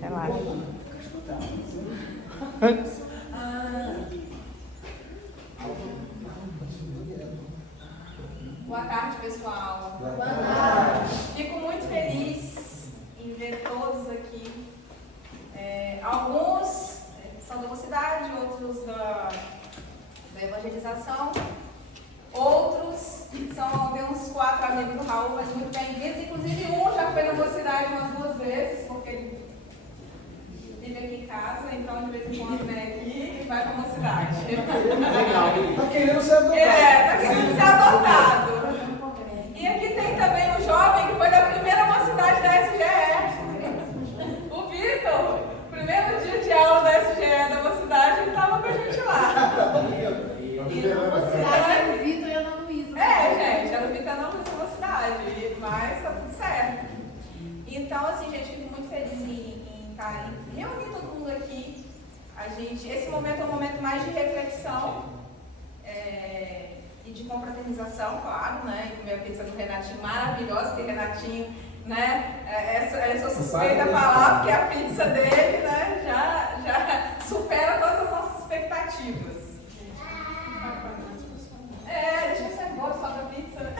Relaxa. Boa tarde, pessoal. Boa tarde. Fico muito feliz em ver todos aqui. Alguns são da mocidade, outros da evangelização, outros são de uns 4 amigos do Raul, mas muito bem-vindos. Inclusive, um já foi na mocidade umas 2 vezes, porque ele vive aqui em casa, então de vez em quando vem aqui e vai para a mocidade. Legal. Está querendo ser adotado. Está querendo ser adotado. E aqui tem também um jovem que foi da primeira mocidade da SGE. O Vitor, primeiro dia de aula da SGE da mocidade, ele estava com a gente lá. E na mocidade era o Vitor e a Ana Luísa. Gente, era o Vitor e a Ana Luísa na mocidade, mas tá tudo certo. Então, assim, gente, fico muito feliz em estar reunir todo mundo aqui. Esse momento é um momento mais de reflexão e de confraternização, claro, né? E comer a pizza do Renatinho maravilhosa, porque Renatinho, né? Eu sou suspeita a falar, porque a pizza dele, né, já supera todas as nossas expectativas. Deixa eu ser boa, só da pizza.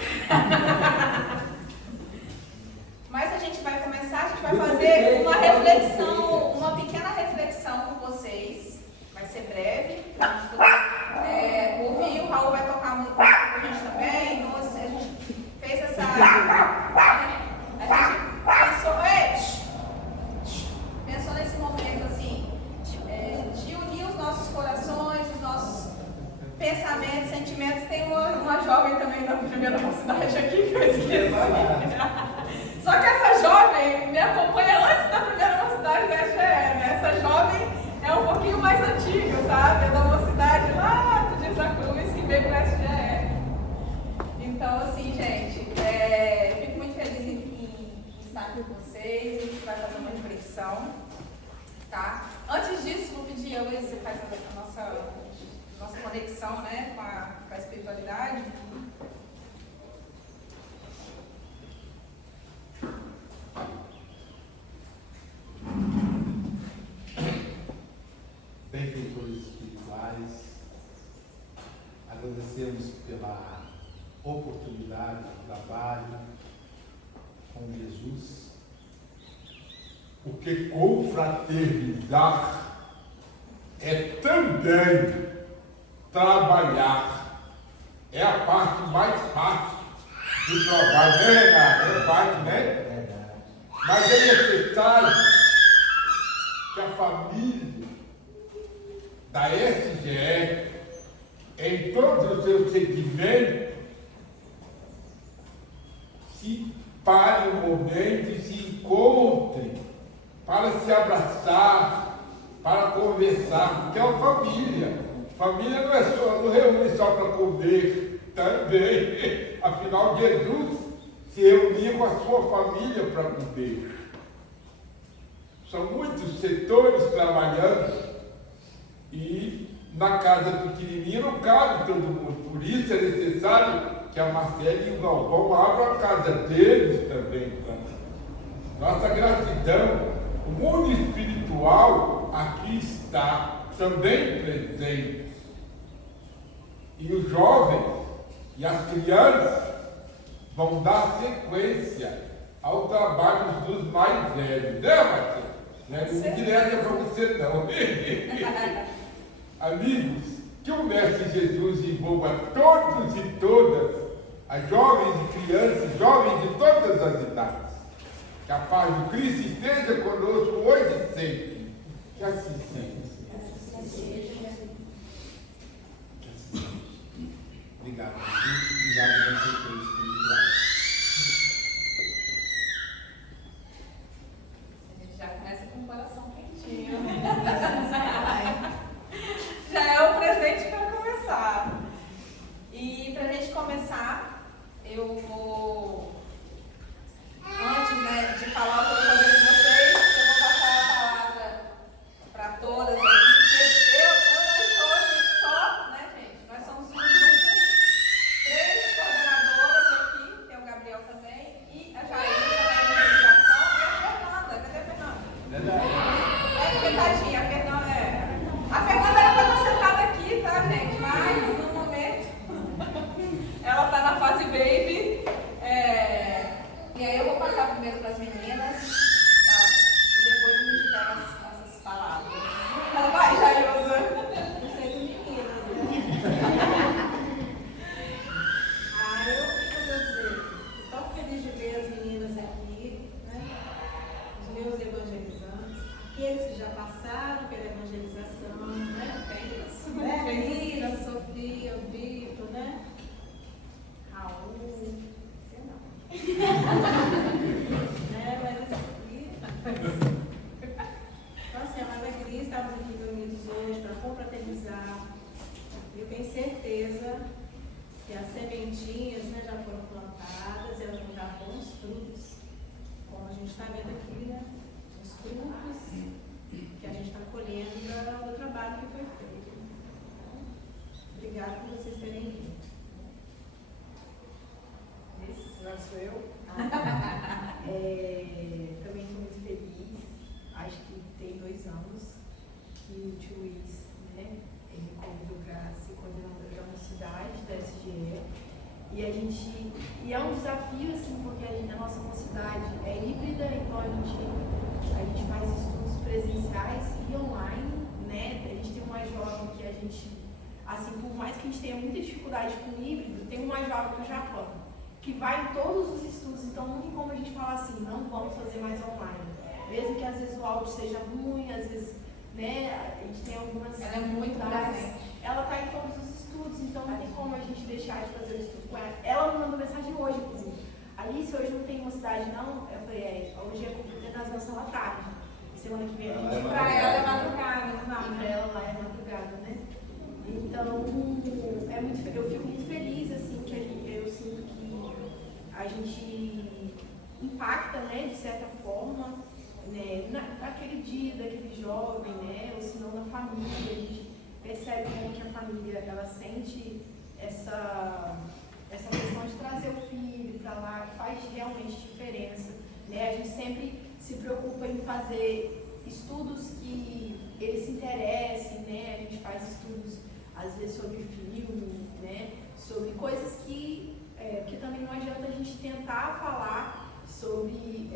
Mas a gente vai começar, a gente vai fazer uma reflexão, uma pequena reflexão com vocês. Vai ser breve, pra gente poder ouvir. O Raul vai tocar música com a gente também. Então, assim, a gente fez essa. A gente pensou nesse momento assim, de unir os nossos corações, os nossos pensamentos, sentimentos. Tem uma jovem também da primeira mocidade aqui que eu esqueci. Só que essa jovem me acompanha antes da primeira mocidade da SGE, né? Essa jovem é um pouquinho mais antiga, sabe? É da mocidade lá do Dias da Cruz que veio para a SGE. Então, assim, gente, fico muito feliz em estar aqui com vocês. A gente vai fazer uma reflexão, tá? Antes disso, vou pedir a Luísa, você faz a nossa conexão, né, com a espiritualidade. Benfeitores espirituais, agradecemos pela oportunidade de trabalho com Jesus, porque confraternizar é também trabalhar, é a parte mais fácil do trabalho, né, Renato? É parte, né? Mas é necessário que a família da SGE, em todos os seus segmentos, se parem um momento e se encontrem para se abraçar, para conversar, porque é uma família. Família não reúne só para comer, também. Afinal, Jesus se reunia com a sua família para comer. São muitos setores trabalhando. E na casa pequenininha não cabe todo mundo. Por isso é necessário que a Marcela e o Galvão abram a casa deles também. Nossa gratidão. O mundo espiritual aqui está também presente. E os jovens e as crianças vão dar sequência ao trabalho dos mais velhos. Né, Marcela? Não é direta para você, não. Amigos, que o Mestre Jesus envolva todos e todas, as jovens e crianças, jovens de todas as idades. Que a paz do Cristo esteja conosco hoje e sempre. Que assim seja. Obrigado, Jesus. Obrigado, benfeitores espirituais. A gente já começa com o coração quentinho. Já é o presente para começar. E para a gente começar, eu vou, antes, né, de falar o que eu vou fazer com vocês, eu vou passar a palavra para todas aqui, porque eu não estou aqui só, né, gente? Nós somos um grupo, 3 coordenadoras aqui, tem o Gabriel também, e a Jair, da evangelização, e a Fernanda. Cadê a Fernanda? tadinha, a Fernanda era para estar sentada aqui, tá, gente? Mas, no momento, ela está na fase baby. E aí eu vou passar primeiro para as meninas, tá? E depois a gente pega essas palavras. Vai, Jailza. Não sei de meninas, eu vou dizer, estou feliz de ver as meninas aqui, né? Os meus evangelizantes, aqueles que já passaram pela evangelização, né? Tem isso, né? Lívia, Sofia, Vitor, né? Raul, sei não. Né? Mas isso aqui. Então, assim, é uma alegria estarmos aqui reunidos hoje para confraternizar. Eu tenho certeza que as sementinhas, né, já foram plantadas e elas vão dar bons frutos, como a gente está vendo aqui, né? Os frutos que a gente está colhendo do trabalho que foi feito. Então, obrigada por vocês terem vindo. Agora sou eu. Também estou muito feliz. Acho que tem 2 anos que o tio Luiz, né, ele me convidou para ser coordenador da mocidade da SGE. E é um desafio, assim, porque a nossa mocidade é híbrida, então a gente faz estudos presenciais e online, né? A gente tem uma jovem que a gente, assim, por mais que a gente tenha muita dificuldade com o híbrido, tem uma jovem do Japão que vai em todos os estudos, então não tem como a gente falar assim, não vamos fazer mais online. Mesmo que às vezes o áudio seja ruim, às vezes, né, a gente tem algumas Ela é muito dificuldades. Ela está em todos os estudos, então não tem como a gente deixar de fazer o estudo com ela. Ela me mandou mensagem hoje, inclusive. Alice, hoje não tem mocidade não? Eu falei, hoje é confraternização à tarde. E semana que vem a gente vai. Para ela é madrugada, E para ela lá é madrugada, né? Então, eu fico muito feliz, assim, que eu sinto que a gente impacta, né, de certa forma, né, naquele dia daquele jovem, né, ou se não na família. A gente percebe como que a família, ela sente essa questão de trazer o filho para lá, que faz realmente diferença, né? A gente sempre se preocupa em fazer estudos que eles se interessem, né? A gente faz estudos, às vezes, sobre filme, né? Sobre coisas que também não adianta a gente tentar falar sobre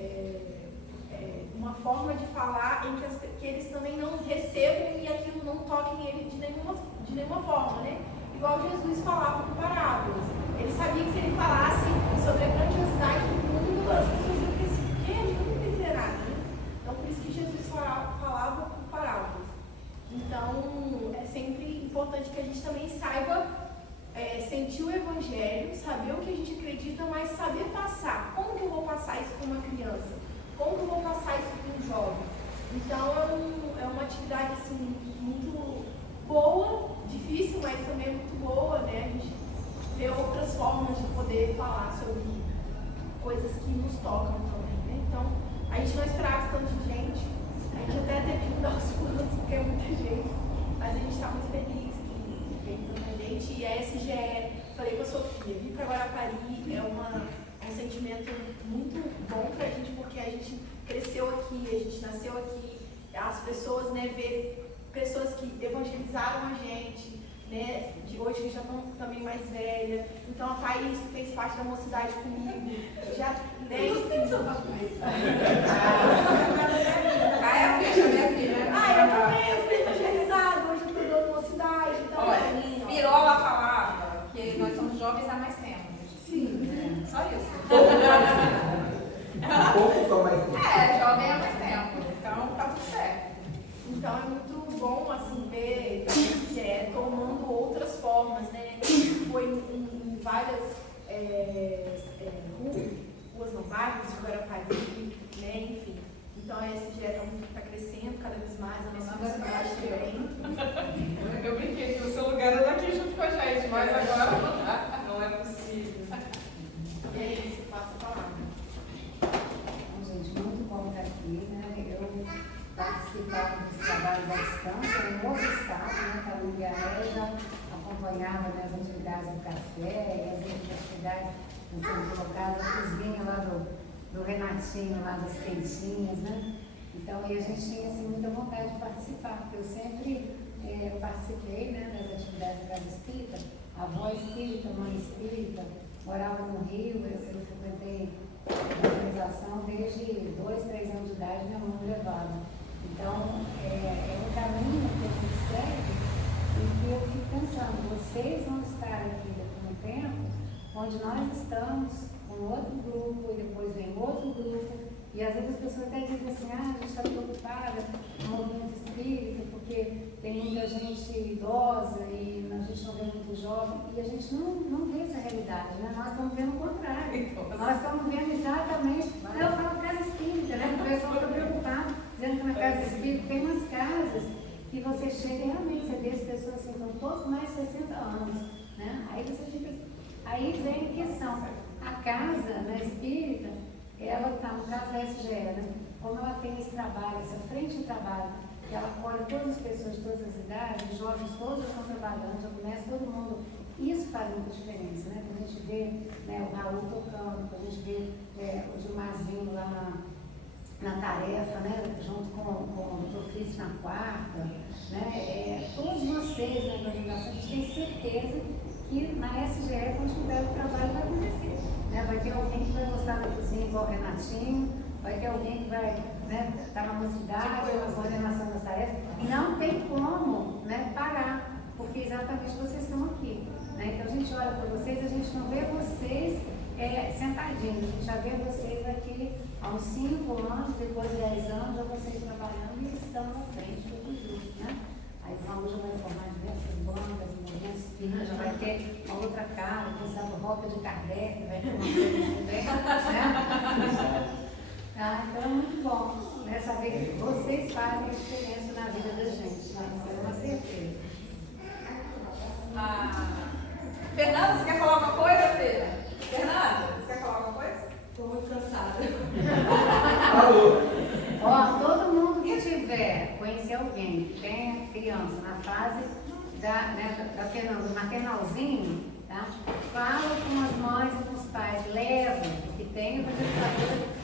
uma forma de falar em que eles também não recebam e aquilo não toque nele de nenhuma forma, né? Igual Jesus falava com parábolas. Ele sabia que se ele falasse sobre a grandiosidade do mundo, as pessoas iam pensar, o quê? A gente não entender nada, né? Então, por isso que Jesus falava com parábolas. Então, é sempre importante que a gente também saiba sentir o Evangelho, saber o que a gente acredita, mas saber passar. Como que eu vou passar isso para uma criança? Como que eu vou passar isso para um jovem? Então, é uma atividade assim, muito boa, difícil, mas também muito boa, né? A gente vê outras formas de poder falar sobre coisas que nos tocam também, né? Então, a gente não esperava tanto de gente, a gente até teve que mudar os planos, porque é muita gente, mas a gente está muito feliz que veio tanta gente. E a SGE, falei com a Sofia, vir para Guarapari é um sentimento muito bom para a gente, porque a gente cresceu aqui, a gente nasceu aqui, as pessoas, né, ver pessoas que evangelizaram a gente, né, de hoje que já estão também mais velha. Então a Thaís, que fez parte da mocidade comigo, já tem eu fui evangelizada, hoje eu estou dando mocidade. Então, olha, Pirola falava que nós somos jovens há mais tempo. sim. Só isso. Pouco só mais tempo. Jovem há mais tempo. Então tá tudo certo. Então é muito bom assim ver que tomando outras formas, né? Foi em várias ruas, não, bairros de Guarapari, né? Enfim. Então a SGE está crescendo cada vez mais, a nossa mocidade também. Eu brinquei que o seu lugar era daqui junto com a gente, mas agora não é possível. E é isso, passa a palavra. Bom, gente, muito bom estar aqui, né? Eu participava dos trabalhos à distância, em outro estado, né? Estava em Guiaré, acompanhava as atividades do café, as atividades do centro local, a cozinha lá do Renatinho, lá das quentinhas, né? Então, aí a gente tinha assim, muita vontade vontade de participar, porque eu sempre participei, né, das atividades da Casa Espírita, avó espírita, mãe espírita, morava no Rio, eu frequentei a organização desde 2, 3 anos de idade, minha mãe me levava. Então, é um caminho que a gente segue e que eu fico pensando, vocês vão estar aqui daqui a um tempo, onde nós estamos com outro grupo, e depois vem outro grupo, e às vezes as pessoas até dizem assim, a gente está preocupada com o movimento espírita, porque tem muita gente idosa e a gente não vê muito jovem, e a gente não vê essa realidade, né? Nós estamos vendo o contrário. Nós estamos vendo exatamente, eu falo casa espírita, né? O pessoal fica preocupado, dizendo que na casa espírita tem umas casas que você chega e realmente você vê as pessoas assim, com pouco mais de 60 anos, né? Aí você fica, aí vem a questão, a casa, né, espírita, ela está, no caso da SGE, né? Como ela tem esse trabalho, essa frente de trabalho, que ela acolhe todas as pessoas de todas as idades, os jovens todos estão trabalhando, já começa todo mundo. Isso faz muita diferença, né? Quando a gente vê, né, o Raul tocando, quando a gente vê o Gilmarzinho lá na tarefa, né, junto com o Profício na quarta, né? Todos vocês na organização, a gente tem certeza que na SGE, quando tiver o trabalho, vai acontecer. Né? Vai ter alguém que vai gostar da cozinha igual o Renatinho, vai ter alguém que vai, né, estar na mocidade, na coordenação das tarefas. Não tem como, né, parar, porque exatamente vocês estão aqui. Né? Então a gente olha para vocês, a gente não vê vocês sentadinhos, a gente já vê vocês aqui há uns 5 anos, depois de 10 anos, já vocês trabalhando e estão na frente todos juntos. Né? Aí o Raul já vai formar diversas bandas, movimentos espíritas, já vai ter uma outra cara, quem sabe Roca de Kardec, vai ter uma coisa assim, né? Então é muito bom, né, saber que vocês fazem a diferença na vida da gente, né? Isso é uma certeza. Fernanda, você quer falar alguma coisa, filha? Fernanda, você quer falar alguma coisa? Estou muito cansada. Ó, todo mundo que tiver, conhecer alguém que tenha criança na fase da Fernanda, do maternalzinho, tá? Fala com as mães e com os pais, leva, que tem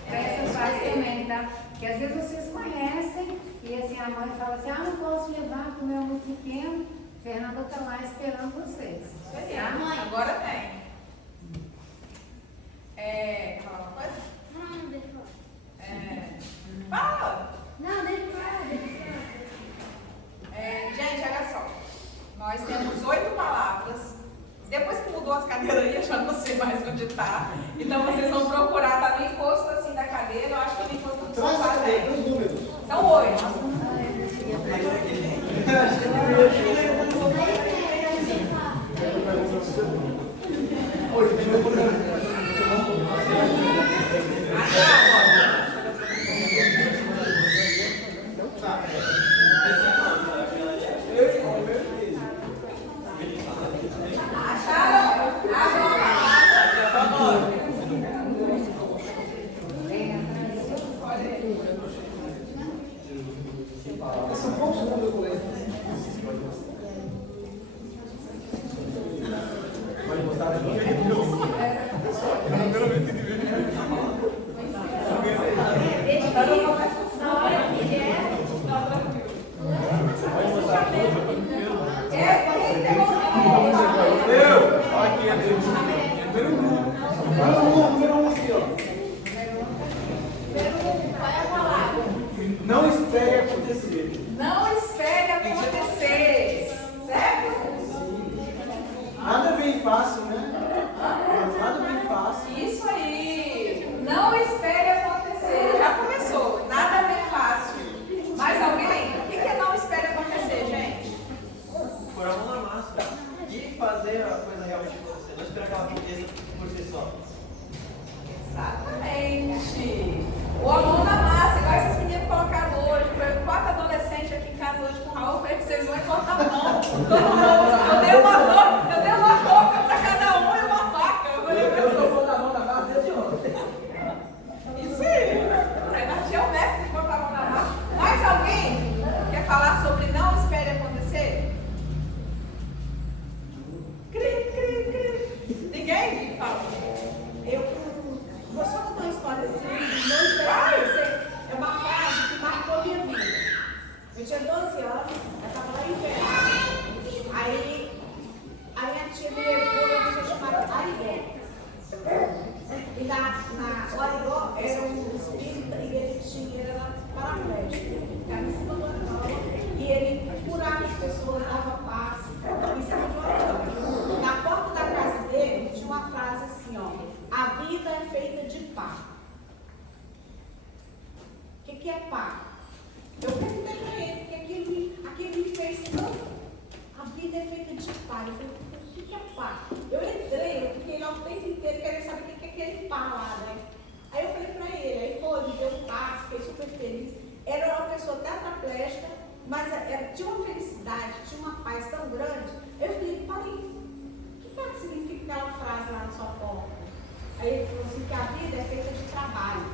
para essa fase também, tá? Porque às vezes vocês conhecem e assim a mãe fala assim, não posso levar porque o meu é muito pequeno, Fernanda está lá esperando vocês. Tá? Mãe, agora tem. Quer falar alguma coisa? Não, deixa eu falar. Fala! Não, deixa eu falar. Gente, olha só. Nós temos 8 palavras. Depois que mudou as cadeiras aí, eu já não sei mais onde está. Então vocês vão procurar, tá no encosto assim da cadeira. Eu acho que no encosto do sofá tem. São 8. Não espere acontecer. Não espere acontecer. Certo? Nada vem fácil, né? Nada vem fácil. Isso aí. Não espere acontecer. Já começou. Nada vem fácil. Mais alguém? O que é não espere acontecer, gente? Pôr a mão na massa e fazer a coisa realmente acontecer. Não esperar que ela aconteça por si só. Exatamente. Ou a mão na massa, igual esses meninos colocaram hoje. 4 adolescentes aqui em casa hoje com o Raul, para que vocês vão pessoas davam paz. Em cima de uma frase. Na porta da casa dele tinha uma frase assim, ó. A vida é feita de pá. O que é pá? Eu perguntei para ele, porque aquilo me fez tanto. A vida é feita de pá. Eu falei, o que é pá? Eu entrei, eu fiquei lá o tempo inteiro querendo saber o que é aquele pá lá, né? Aí eu falei para ele, aí foi, me deu paz, fiquei super feliz. Era uma pessoa tetraplégica, mas tinha uma felicidade, tinha uma paz tão grande. Eu falei, pai, o que é que significa aquela frase lá na sua porta? Aí ele falou assim, que a vida é feita de trabalho.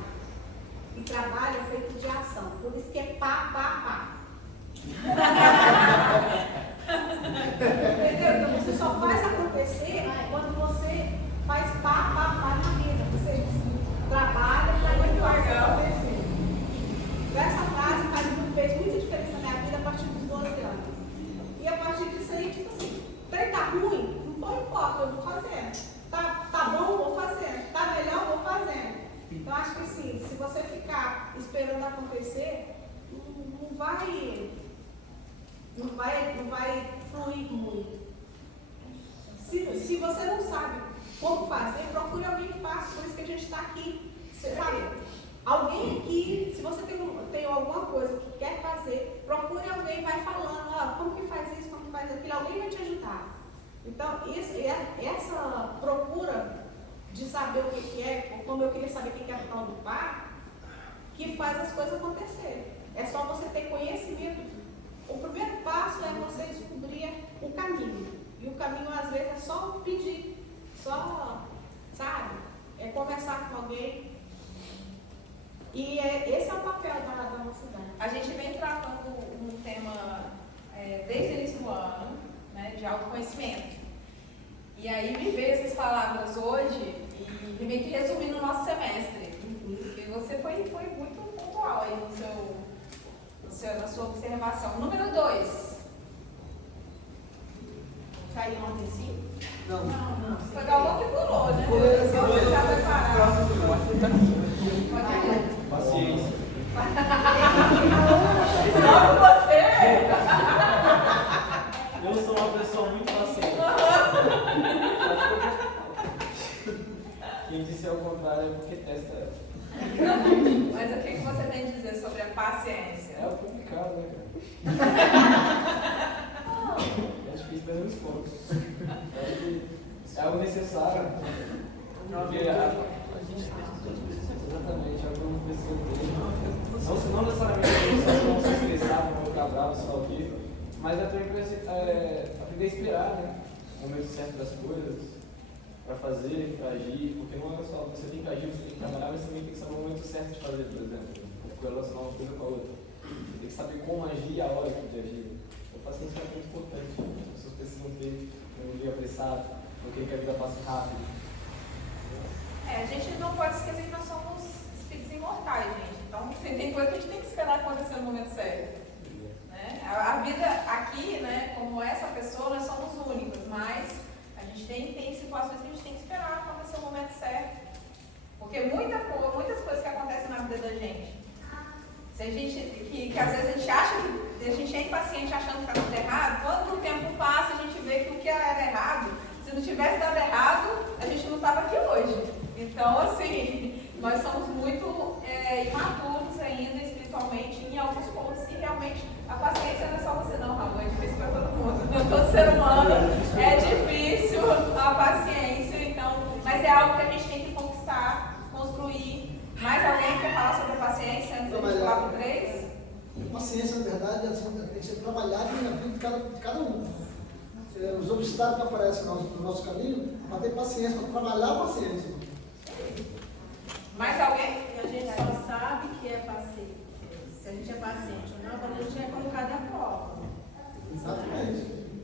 E trabalho é feito de ação. Por isso que é pá, pá, pá. Entendeu? Então você só faz acontecer quando você faz pá, pá, pá na vida. Você trabalha para muito acontecer. Essa frase fez muita diferença na minha vida a partir dos 12 anos. E a partir disso aí, tipo assim, trem tá ruim? Não importa, eu vou fazendo. Tá bom, vou fazendo. Tá melhor, vou fazendo. Então acho que assim, se você ficar esperando acontecer, não vai fluir muito. Se você não sabe como fazer, procure alguém que faça. Por isso que a gente está aqui. Sabe? Alguém aqui, se você tem alguma coisa que quer fazer, procure alguém, vai falando, ó, como que faz isso, como que faz aquilo, alguém vai te ajudar. Então, essa procura de saber o que é, como eu queria saber o que é o tal do pá, que faz as coisas acontecer. É só você ter conhecimento. O primeiro passo é você descobrir o caminho. E o caminho, às vezes, é só pedir. Só, sabe? É conversar com alguém. E esse é o papel da nossa idade. A gente vem tratando um tema desde o início do ano, né, de autoconhecimento. E aí me veio essas palavras hoje e meio que resumindo o nosso semestre. E você foi muito pontual aí na sua observação. Número 2. Caiu ontem sim? Não. Foi da outra que pulou, né? Você já vai parar. Paciência. Logo você! Eu sou uma pessoa muito paciente. Quem disse ao contrário é porque testa ela. Mas o que você tem a dizer sobre a paciência? É complicado, né, cara? É difícil fazer um esforço. É algo necessário. Porque a gente exatamente, é algo que não precisa ter. Não necessariamente não se estressar, não ficar bravo, sei lá o quê, mas é também aprender a esperar, né? O momento certo das coisas, para fazer, para agir, porque não é só você tem que agir, você tem que trabalhar, mas também tem que saber o momento certo de fazer, por exemplo, relacionar uma coisa com a outra. Você tem que saber como agir e a hora de agir. A paciência é muito importante, as pessoas precisam ter um dia apressado, não querem que a vida passe rápido. A gente não pode esquecer que nós somos espíritos imortais, gente. Então tem coisa que a gente tem que esperar acontecer no momento certo. Né? A vida aqui, né, como essa pessoa, nós somos únicos, mas a gente tem situações que a gente tem que esperar acontecer o momento certo. Porque muitas coisas que acontecem na vida da gente, se a gente, que às vezes a gente acha que a gente é impaciente achando que está tudo errado, quando o tempo passa a gente vê que o que era errado, se não tivesse dado errado, a gente não estava aqui hoje. Então, assim, nós somos muito imaturos ainda espiritualmente em alguns pontos e realmente a paciência não é só você não, Raul, é difícil para todo mundo. Todo ser humano é difícil a paciência, então, mas é algo que a gente tem que conquistar, construir. Mais alguém quer falar sobre a paciência antes de falar para o 3? Paciência, na verdade, tem que ser trabalhada na vida de cada um. Os obstáculos que aparecem no nosso caminho, para ter paciência, para trabalhar a paciência. Mais alguém? E a gente só sabe que é paciente, se a gente é paciente ou não, quando a gente é colocado à prova. Exatamente.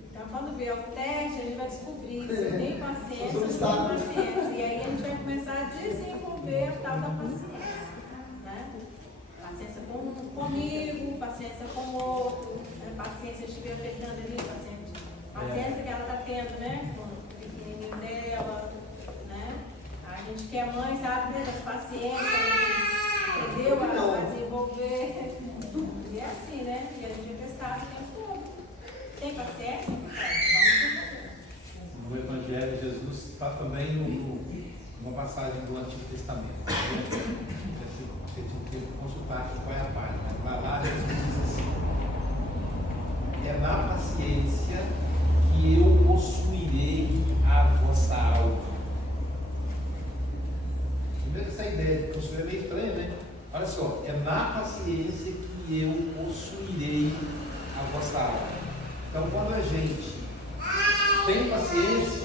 Então, quando vier o teste, a gente vai descobrir se tem paciência ou Os não tem obstáculos. paciência. E aí a gente vai começar a desenvolver o tal da paciência. Né? Paciência comigo, paciência com o outro, né? Paciência de ver a Fernanda ali, paciência que ela está tendo, né? Com o pequenininho dela. Né? A gente que é mãe sabe das paciências, entendeu? A desenvolver. E é assim, né? E a gente vai testar o tempo todo. Tem paciência. também numa passagem do Antigo Testamento. Você tinha que consultar qual é a página. Lá Jesus diz assim: é na paciência que eu possuirei a vossa alma. Primeiro, essa ideia de possuir é meio estranha, né? Olha só, é na paciência que eu possuirei a vossa alma. Então, quando a gente tem paciência,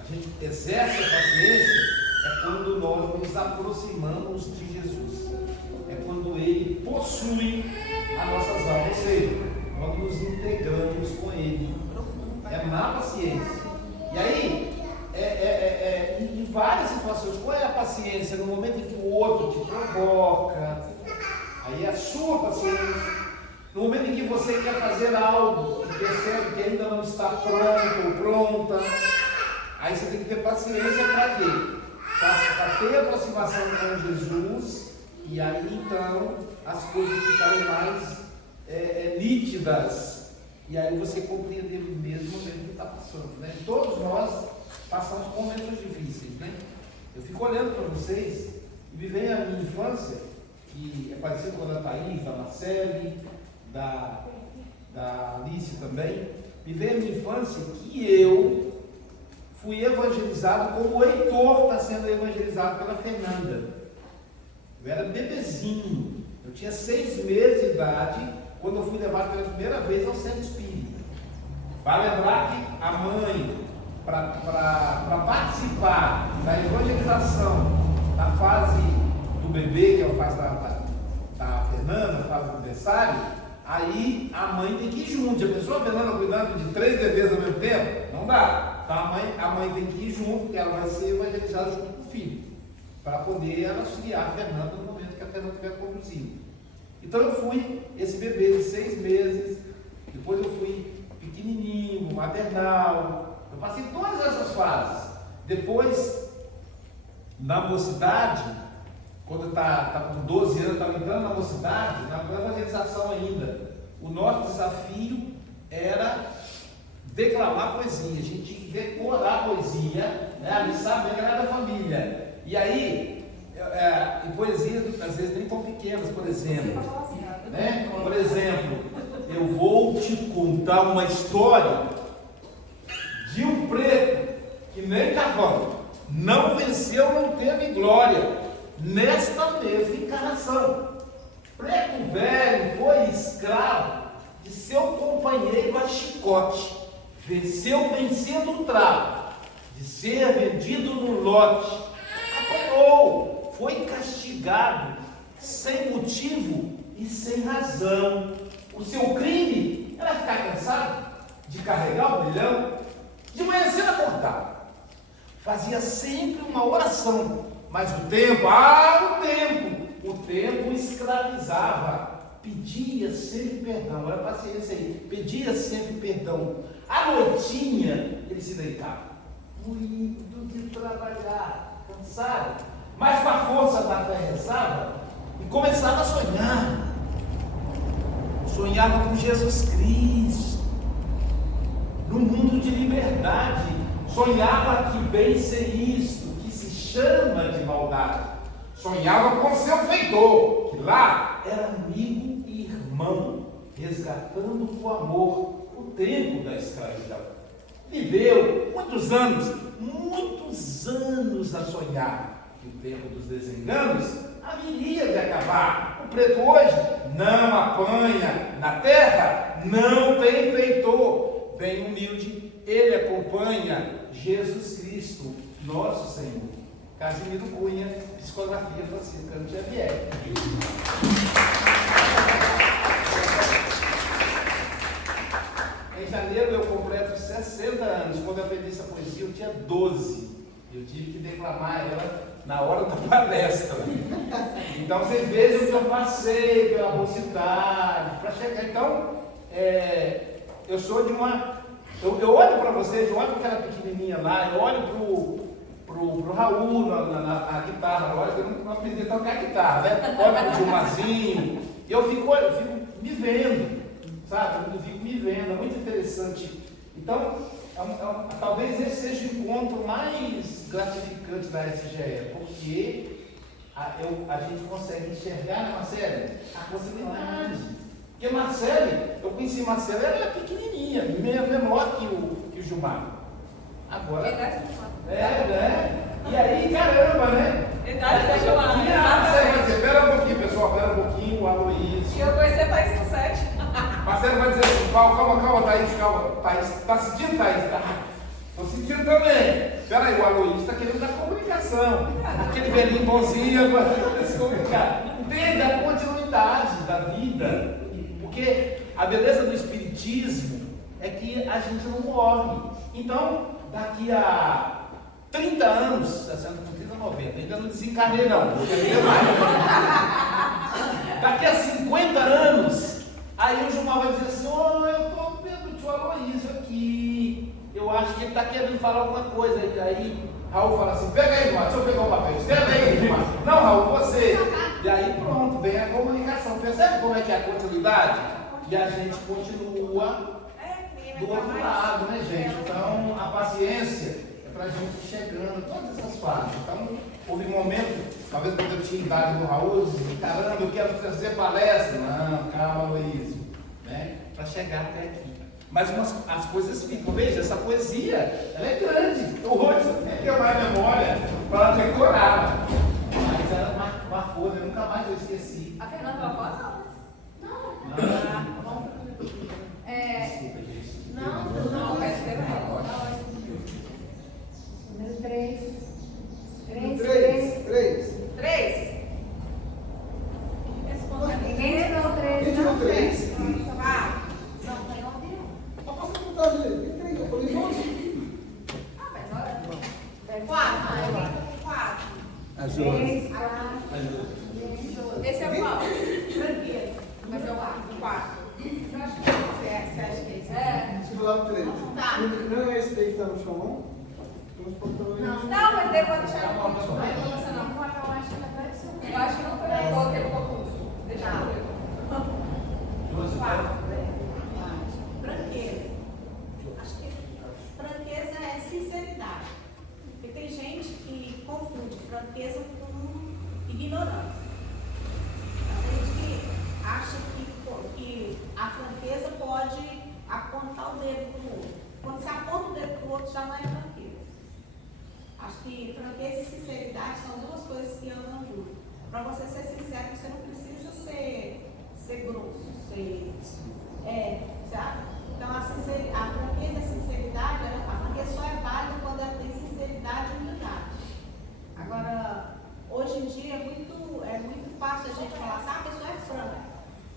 a gente exerce a paciência, é quando nós nos aproximamos de Jesus. É quando Ele possui as nossas almas, ou seja, quando nos integramos com Ele. É na paciência. E aí, em várias situações, qual é a paciência? No momento em que o outro te provoca, aí é a sua paciência. No momento em que você quer fazer algo e percebe que ainda não está pronto ou pronta, aí você tem que ter paciência para quê? Para ter aproximação com Jesus, e aí então as coisas ficarem mais nítidas. E aí você compreender mesmo o momento que está passando, né? Todos nós passamos por momentos difíceis, né? Eu fico olhando para vocês e me vem a minha infância, que é parecido com a da Thaís, da Marcele, da Alice também. Me vem a minha infância que eu fui evangelizado como o Heitor está sendo evangelizado pela Fernanda. Eu era bebezinho, eu tinha 6 meses de idade quando eu fui levado pela primeira vez ao centro espírita. Vai lembrar que a mãe, para participar da evangelização na fase do bebê, que é a fase da Fernanda, a fase do aniversário, aí a mãe tem que ir junto. Já pensou a Fernanda cuidando de 3 bebês ao mesmo tempo? Não dá. Então a mãe tem que ir junto, porque ela vai ser evangelizada junto com o filho, para poder ela auxiliar a Fernanda no momento que a Fernanda estiver conduzindo. Então eu fui esse bebê de 6 meses, depois eu fui pequenininho, maternal, eu passei todas essas fases. Depois, na mocidade, quando eu estava com 12 anos, estava entrando na mocidade, na evangelização ainda, o nosso desafio era declamar poesia, a gente tinha que decorar poesia, né? A Alice sabe que ela era da família, e aí, e poesias às vezes nem tão pequenas, por exemplo, né? Por exemplo, eu vou te contar uma história de um preto que nem cavalo, não venceu, não teve glória nesta mesma encarnação. Preto velho foi escravo de seu companheiro a chicote, venceu vencendo o trago de ser vendido no lote, apanhou, foi castigado sem motivo e sem razão. O seu crime era ficar cansado de carregar o brilhão. De manhã cedo acordava, fazia sempre uma oração, mas o tempo escravizava, pedia sempre perdão. Olha a paciência aí, pedia sempre perdão. À noitinha ele se deitava, doído de trabalhar, cansado, mas com a força da fé rezava e começava a sonhar. Sonhava com Jesus Cristo, no mundo de liberdade. Sonhava que bem ser isto, que se chama de maldade. Sonhava com seu feitor, que lá era amigo e irmão, resgatando com amor o tempo da escravidão. Viveu muitos anos a sonhar que o tempo dos desenganos haveria de acabar. O preto hoje não apanha na terra, não tem feitor. Bem humilde, ele acompanha Jesus Cristo, nosso Senhor. Casimiro Cunha, psicografia Franciscano Xavier. Em janeiro eu completo 60 anos. Quando eu aprendi essa poesia eu tinha 12. Eu tive que declamar ela na hora da palestra. Então vocês vejam que eu passei pela mocidade para chegar. Então, eu sou de uma. Eu olho para vocês, eu olho para aquela pequenininha lá, eu olho pro Raul na guitarra, lógico, eu não aprendi a tocar guitarra, né? Olho pro Gilmazinho, e eu fico me vendo, sabe? Eu fico me vendo. É muito interessante Então, talvez esse seja o encontro mais gratificante da SGE, porque a gente consegue enxergar, né, Marcele, a possibilidade. Porque Marcele, eu conheci Marcele, ela era pequenininha, menor que o Gilmar. Agora. E aí, caramba, né? Idade da Gilmar. Marcele vai dizer, espera um pouquinho, pessoal, espera um pouquinho, o Aloysio. E eu conheci a Thaís com 7. Marcelo vai dizer assim, calma, Thaís, calma. Thaís, tá sentindo, Thaís? Tô sentindo também. Espera aí, o Aloysio está querendo dar comunicação. Aquele velhinho bonzinho, agora está se comunicar. Entende a continuidade da vida. Porque a beleza do Espiritismo é que a gente não morre. Então, daqui a 30 anos, 60, 30, 90, ainda não desencarnei não. Daqui a 50 anos, aí o Gilmar vai dizer assim, eu estou vendo o tio Aloysio aqui, eu acho que ele está querendo falar alguma coisa. E aí Raul fala assim, pega aí, Gilmar, deixa eu pegar o papel, escreve aí, Gilmar. Não, Raul, você. E aí pronto, vem a comunicação. Percebe como é que é a continuidade? E a gente continua do outro lado, né, gente? Então, a paciência é para a gente ir chegando, todas essas fases. Então, houve momentos, talvez quando eu tinha idade do Raul, eu disse, caramba, eu quero fazer palestra. Não, calma, Aloysio, né? Para chegar até aqui. Mas as coisas ficam, veja, essa poesia, ela é grande. Hoje você tem que ter mais memória para decorar. Mas ela marcou, eu nunca mais eu esqueci. A Fernanda falou, não. Não, vai ser Número 3. 3. Ninguém tirou 3. Quem tirou 3? Não, tem um avião. Mas passa a contar dele. Quem tem? Eu falei 11. Mas olha. 4. 3, 4. Esse é o qual? Franqueza. Mas é o 4. Eu acho que você acha que é esse? Deixa eu falar 3. Tá. Não é esse daí que tá no chão, não? Vamos botar aí. Não, mas depois deixar no ponto. Não é você não. Eu acho que não foi o gol que ele ficou. Deixa eu ver. 4. Franqueza. Acho que franqueza é sinceridade. Porque tem gente que confunde franqueza com ignorância. Tem gente que acha que a franqueza pode apontar o dedo para o outro. Quando você aponta o dedo para o outro, já não é franqueza. Acho que franqueza e sinceridade são duas coisas que andam juntas. Para você ser sincero, você não precisa ser grosso, sabe? Então a franqueza e a sinceridade, a franqueza só é válida quando ela tem sinceridade e humildade. Agora, hoje em dia é muito fácil a gente falar assim, a pessoa é franca.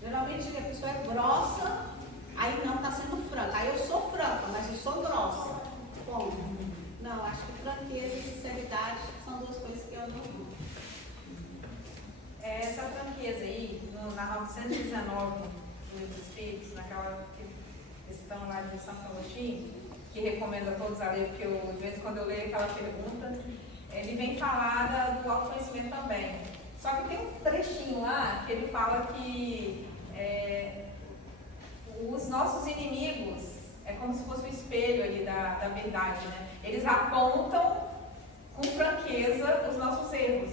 Geralmente a pessoa é grossa, aí não está sendo franca. Aí eu sou franca, mas eu sou grossa. Bom, não, acho que franqueza e sinceridade são duas coisas que eu não uso. Essa franqueza aí, na 919 dos Espíritos, naquela questão lá de Santo Agostinho, que recomendo a todos a ler, porque de vez em quando eu leio aquela pergunta, ele vem falar do autoconhecimento também. Só que tem um trechinho lá que ele fala que os nossos inimigos é como se fosse o espelho ali da verdade, né? Eles apontam com franqueza os nossos erros.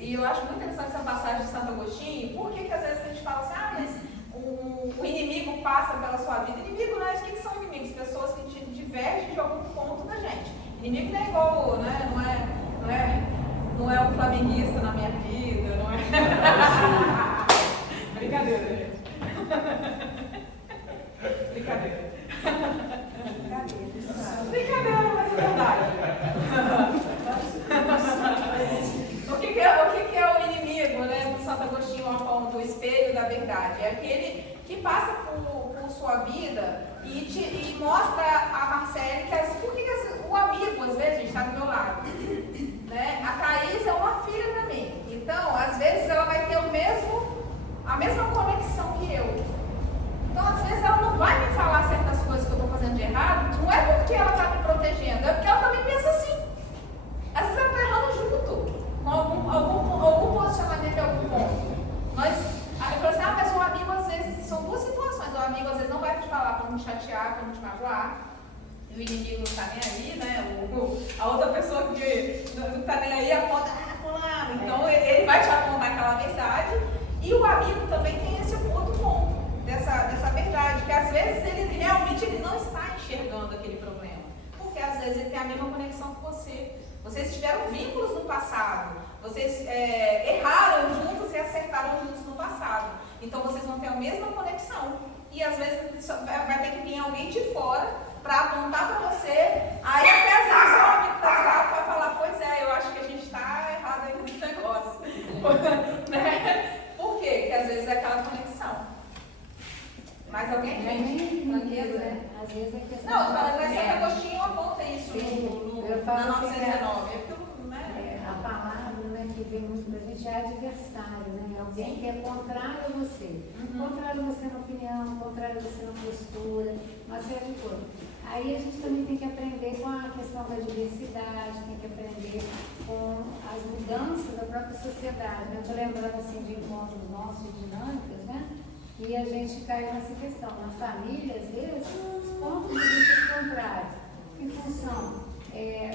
E eu acho muito interessante essa passagem de Santo Agostinho. Por que às vezes a gente fala assim, mas o inimigo passa pela sua vida? Inimigo, né? O que são inimigos? Pessoas que te divergem de algum ponto da gente. Inimigo não é igual, né? Não é um flamenguista na minha vida, não é? Brincadeira, gente. Brincadeira. Brincadeira, mas é verdade. O que é o inimigo, né? O Santo Agostinho aponta o espelho da verdade. É aquele que passa por sua vida e mostra a Marcele que o amigo, às vezes, está do meu lado. Né? A Thaís é uma filha para mim. Então, às vezes, ela vai ter a mesma conexão que eu. Então, às vezes, ela não vai me falar certas coisas que eu estou fazendo de errado. Não é porque ela está me protegendo, é porque ela também pensa assim. Às vezes, ela está errando junto, com algum posicionamento em algum ponto. Eu falo assim, mas o amigo, às vezes, são duas situações. O amigo, às vezes, não vai te falar com não chatear, para não te magoar. E o inimigo não está nem aí, né? A outra pessoa que não está nem aí aponta, fulano. Então ele vai te apontar aquela verdade. E o amigo também tem esse outro ponto dessa verdade, que às vezes ele realmente não está enxergando aquele problema. Porque às vezes ele tem a mesma conexão que você. Vocês tiveram vínculos no passado. Vocês erraram juntos e acertaram juntos no passado. Então vocês vão ter a mesma conexão. E às vezes vai ter que vir alguém de fora para apontar para você. Aí até às vezes o seu amigo está do lado vai falar, pois é, eu acho que a gente está errado aí nesse negócio. Né? Por quê? Porque às vezes é aquela conexão. Mais alguém, gente? Franqueza, né? Às vezes é questão. Não, mas Santo Agostinho aponta isso na 919. A palavra, né, que vem muito pra gente é adversário, né? Alguém que é contrário a você. Contrário a você na opinião, contrário a você na postura, uma série de coisas. Aí a gente também tem que aprender com a questão da diversidade, tem que aprender com as mudanças da própria sociedade. Eu estou lembrando assim, de encontros nossos, de dinâmicas, né? E a gente caiu nessa questão. Na família, às vezes, os pontos de vista contrários, em função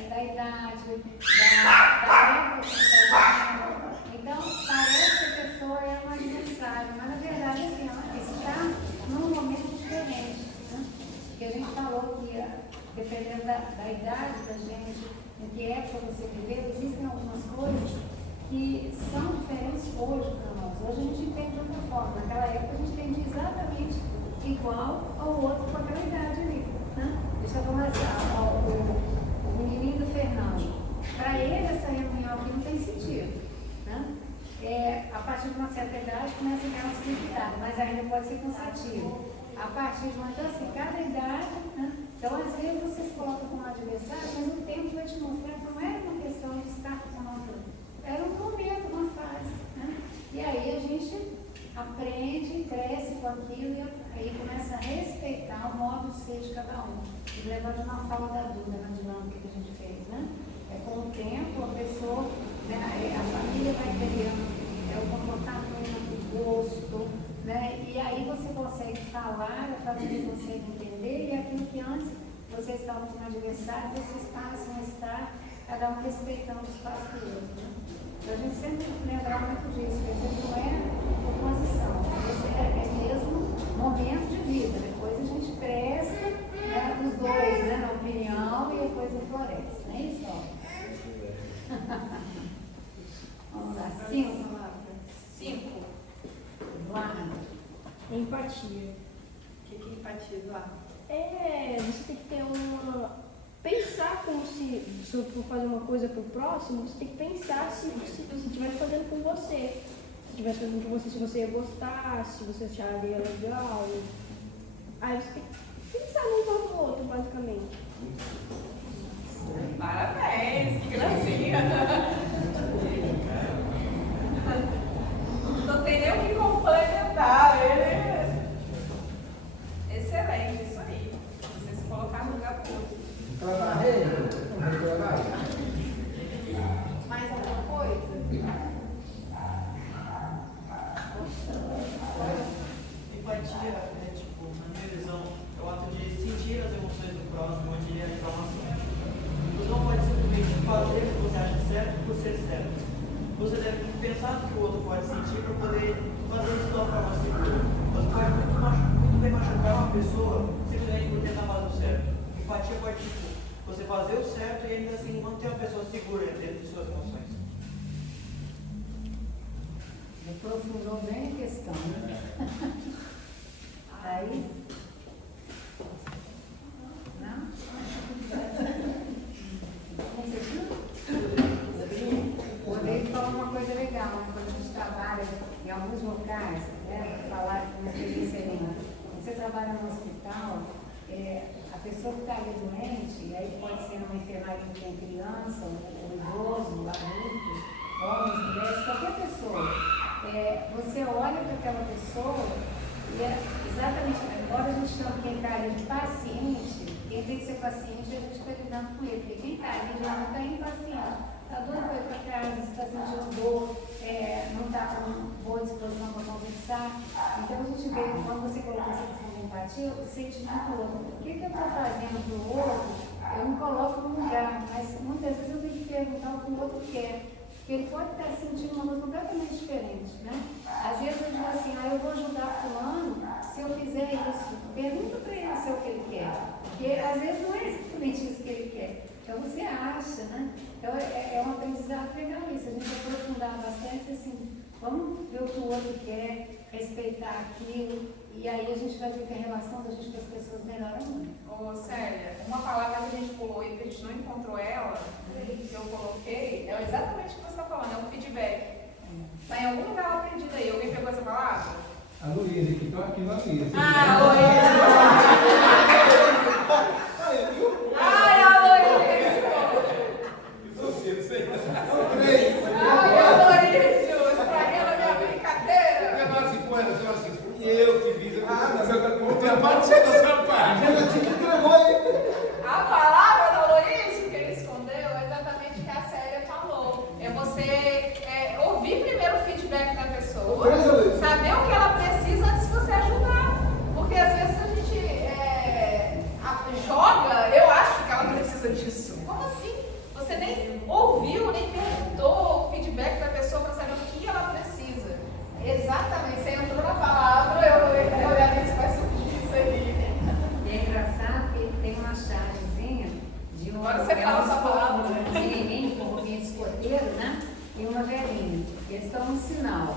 da idade, da época que está vivendo. Então, parece que a pessoa é um adversário, mas na verdade, assim, ela está num momento diferente. Né? Porque a gente falou que, dependendo da idade da gente, em que época você viveu, existem algumas coisas que são diferentes hoje para nós. Hoje a gente entende de outra forma. Naquela época a gente entendia exatamente igual ao outro com aquela idade ali. Né? Deixa eu falar assim, o menininho do Fernando. Para ele essa reunião aqui não tem sentido. Né? A partir de uma certa idade começa a ganhar um significado, mas ainda pode ser cansativo. A partir de uma, então assim, cada idade, né? Então às vezes você se coloca como adversário, mas o tempo vai te mostrar que não era uma questão de estar contra. Era um momento, uma fase. Né? E aí a gente aprende, cresce com aquilo e aí começa a respeitar o modo de ser de cada um. E lembra de uma fala da Duda na dinâmica que a gente fez, né? Com o tempo, a pessoa, né, a família vai criando o comportamento, o gosto, né? E aí você consegue falar, a família consegue entender, e aquilo que antes vocês estavam com um adversário, vocês passam a estar, cada um respeitando o espaço do outro. Né? Então a gente sempre lembra muito disso, quer dizer, não é oposição, é mesmo momento de vida, depois a gente cresce, né, os dois, né, na opinião, e a coisa floresce, não é isso? Vamos lá, 5 palavras. 5. Eduardo. Empatia. O que é empatia, Eduardo? Você tem que ter pensar como se eu for fazer uma coisa pro próximo, você tem que pensar se você estivesse fazendo com você. Se estivesse fazendo com você, se você ia gostar, se você acharia legal. Aí você tem que pensar num no outro, basicamente. Parabéns, que gracinha! Não tem nem o que complementar, excelente, isso aí. Você se colocar no lugar do outro. Mais alguma coisa? Empatia na minha visão, é o ato de sentir as emoções do próximo, onde ele é a informação. Você não pode simplesmente fazer o que você acha certo por ser certo. Você deve pensar no que o outro pode sentir para poder fazer isso de uma forma segura. Você pode muito bem machucar uma pessoa simplesmente por ter falado o certo. Empatia pode você fazer o certo e ainda assim manter uma pessoa segura dentro de suas emoções. Aprofundou bem a questão, né? Aí. Não? O David falou uma coisa legal, né? Quando a gente trabalha em alguns locais, né? Falar com uma experiência minha. Quando você trabalha no hospital, a pessoa que está ali doente, aí pode ser uma enfermaria que tem criança, ou idoso, adulto, homens, mulheres, qualquer pessoa. Você olha para aquela pessoa e exatamente, agora a gente chama quem está ali de paciente, quem tem que ser paciente a gente está lidando com ele, porque quem está ali já não está impaciente, está doido para ir para casa, está sentindo dor, não está com boa disposição para conversar. Então a gente vê, quando você colocou essa questão de empatia, o sentimento do outro. O que eu estou fazendo para o outro, eu me coloco no lugar, mas muitas vezes eu tenho que perguntar o que o outro quer. Porque ele pode estar sentindo uma coisa completamente diferente, né? Às vezes eu digo assim, eu vou ajudar fulano se eu fizer isso. Pergunta para ele se é o que ele quer. Porque às vezes não é exatamente isso que ele quer. Então você acha, né? Então é um aprendizado legal isso. A gente aprofundar bastante assim, vamos ver o que o outro quer, respeitar aquilo, e aí a gente vai ver que a relação da gente com as pessoas melhora muito. Ô Célia, uma palavra que a gente pulou e que a gente não encontrou ela, que eu coloquei, é exatamente o que você está falando, é um feedback. Está em algum lugar lá perdido aí. Alguém pegou essa palavra? A Luísa, que estou aqui na Luísa. Ai, a Luísa! Ai, a Luísa! Estragando a minha brincadeira! Eu que fiz, mas eu não tenho parte dessa parte. Ela te entregou aí. A palavra da Luísa que ele escondeu é exatamente o que a Célia falou. É você ouvir primeiro o feedback da pessoa, saber o que ela precisa antes de você ajudar. Porque às vezes a gente joga, eu acho que ela precisa disso. Como assim? Você nem ouviu, nem perguntou o feedback da pessoa para saber o que ela precisa. Exatamente, você entrou na palavra, eu olhar se vai surgir isso aí. E é engraçado que tem uma chargezinha de um Agora você fala essa palavra. menininho com roupinha de escoteiro, né? E uma velhinha. Eles estão no sinal.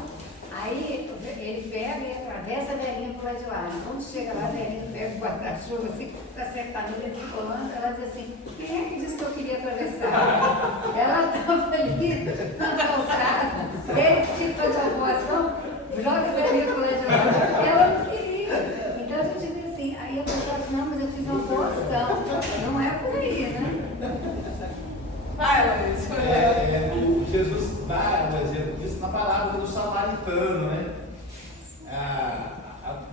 Aí ele pega e atravessa a velhinha pro lado de lá. Quando chega lá, a velhinha pega o guarda-chuva assim, para acertar nele, ele falando, ela diz assim, quem é que disse que eu queria atravessar? Ela estava ali na calçada, ele tinha que fazer alguma ação, joga a velhinha pro lado de lá. Ela não queria. Então a gente vê assim, aí a pessoa diz, não, mas eu fiz uma boa ação. Não é por aí, né? Vai, Luiz. Jesus dá um exemplo disso na palavra do samaritano, né?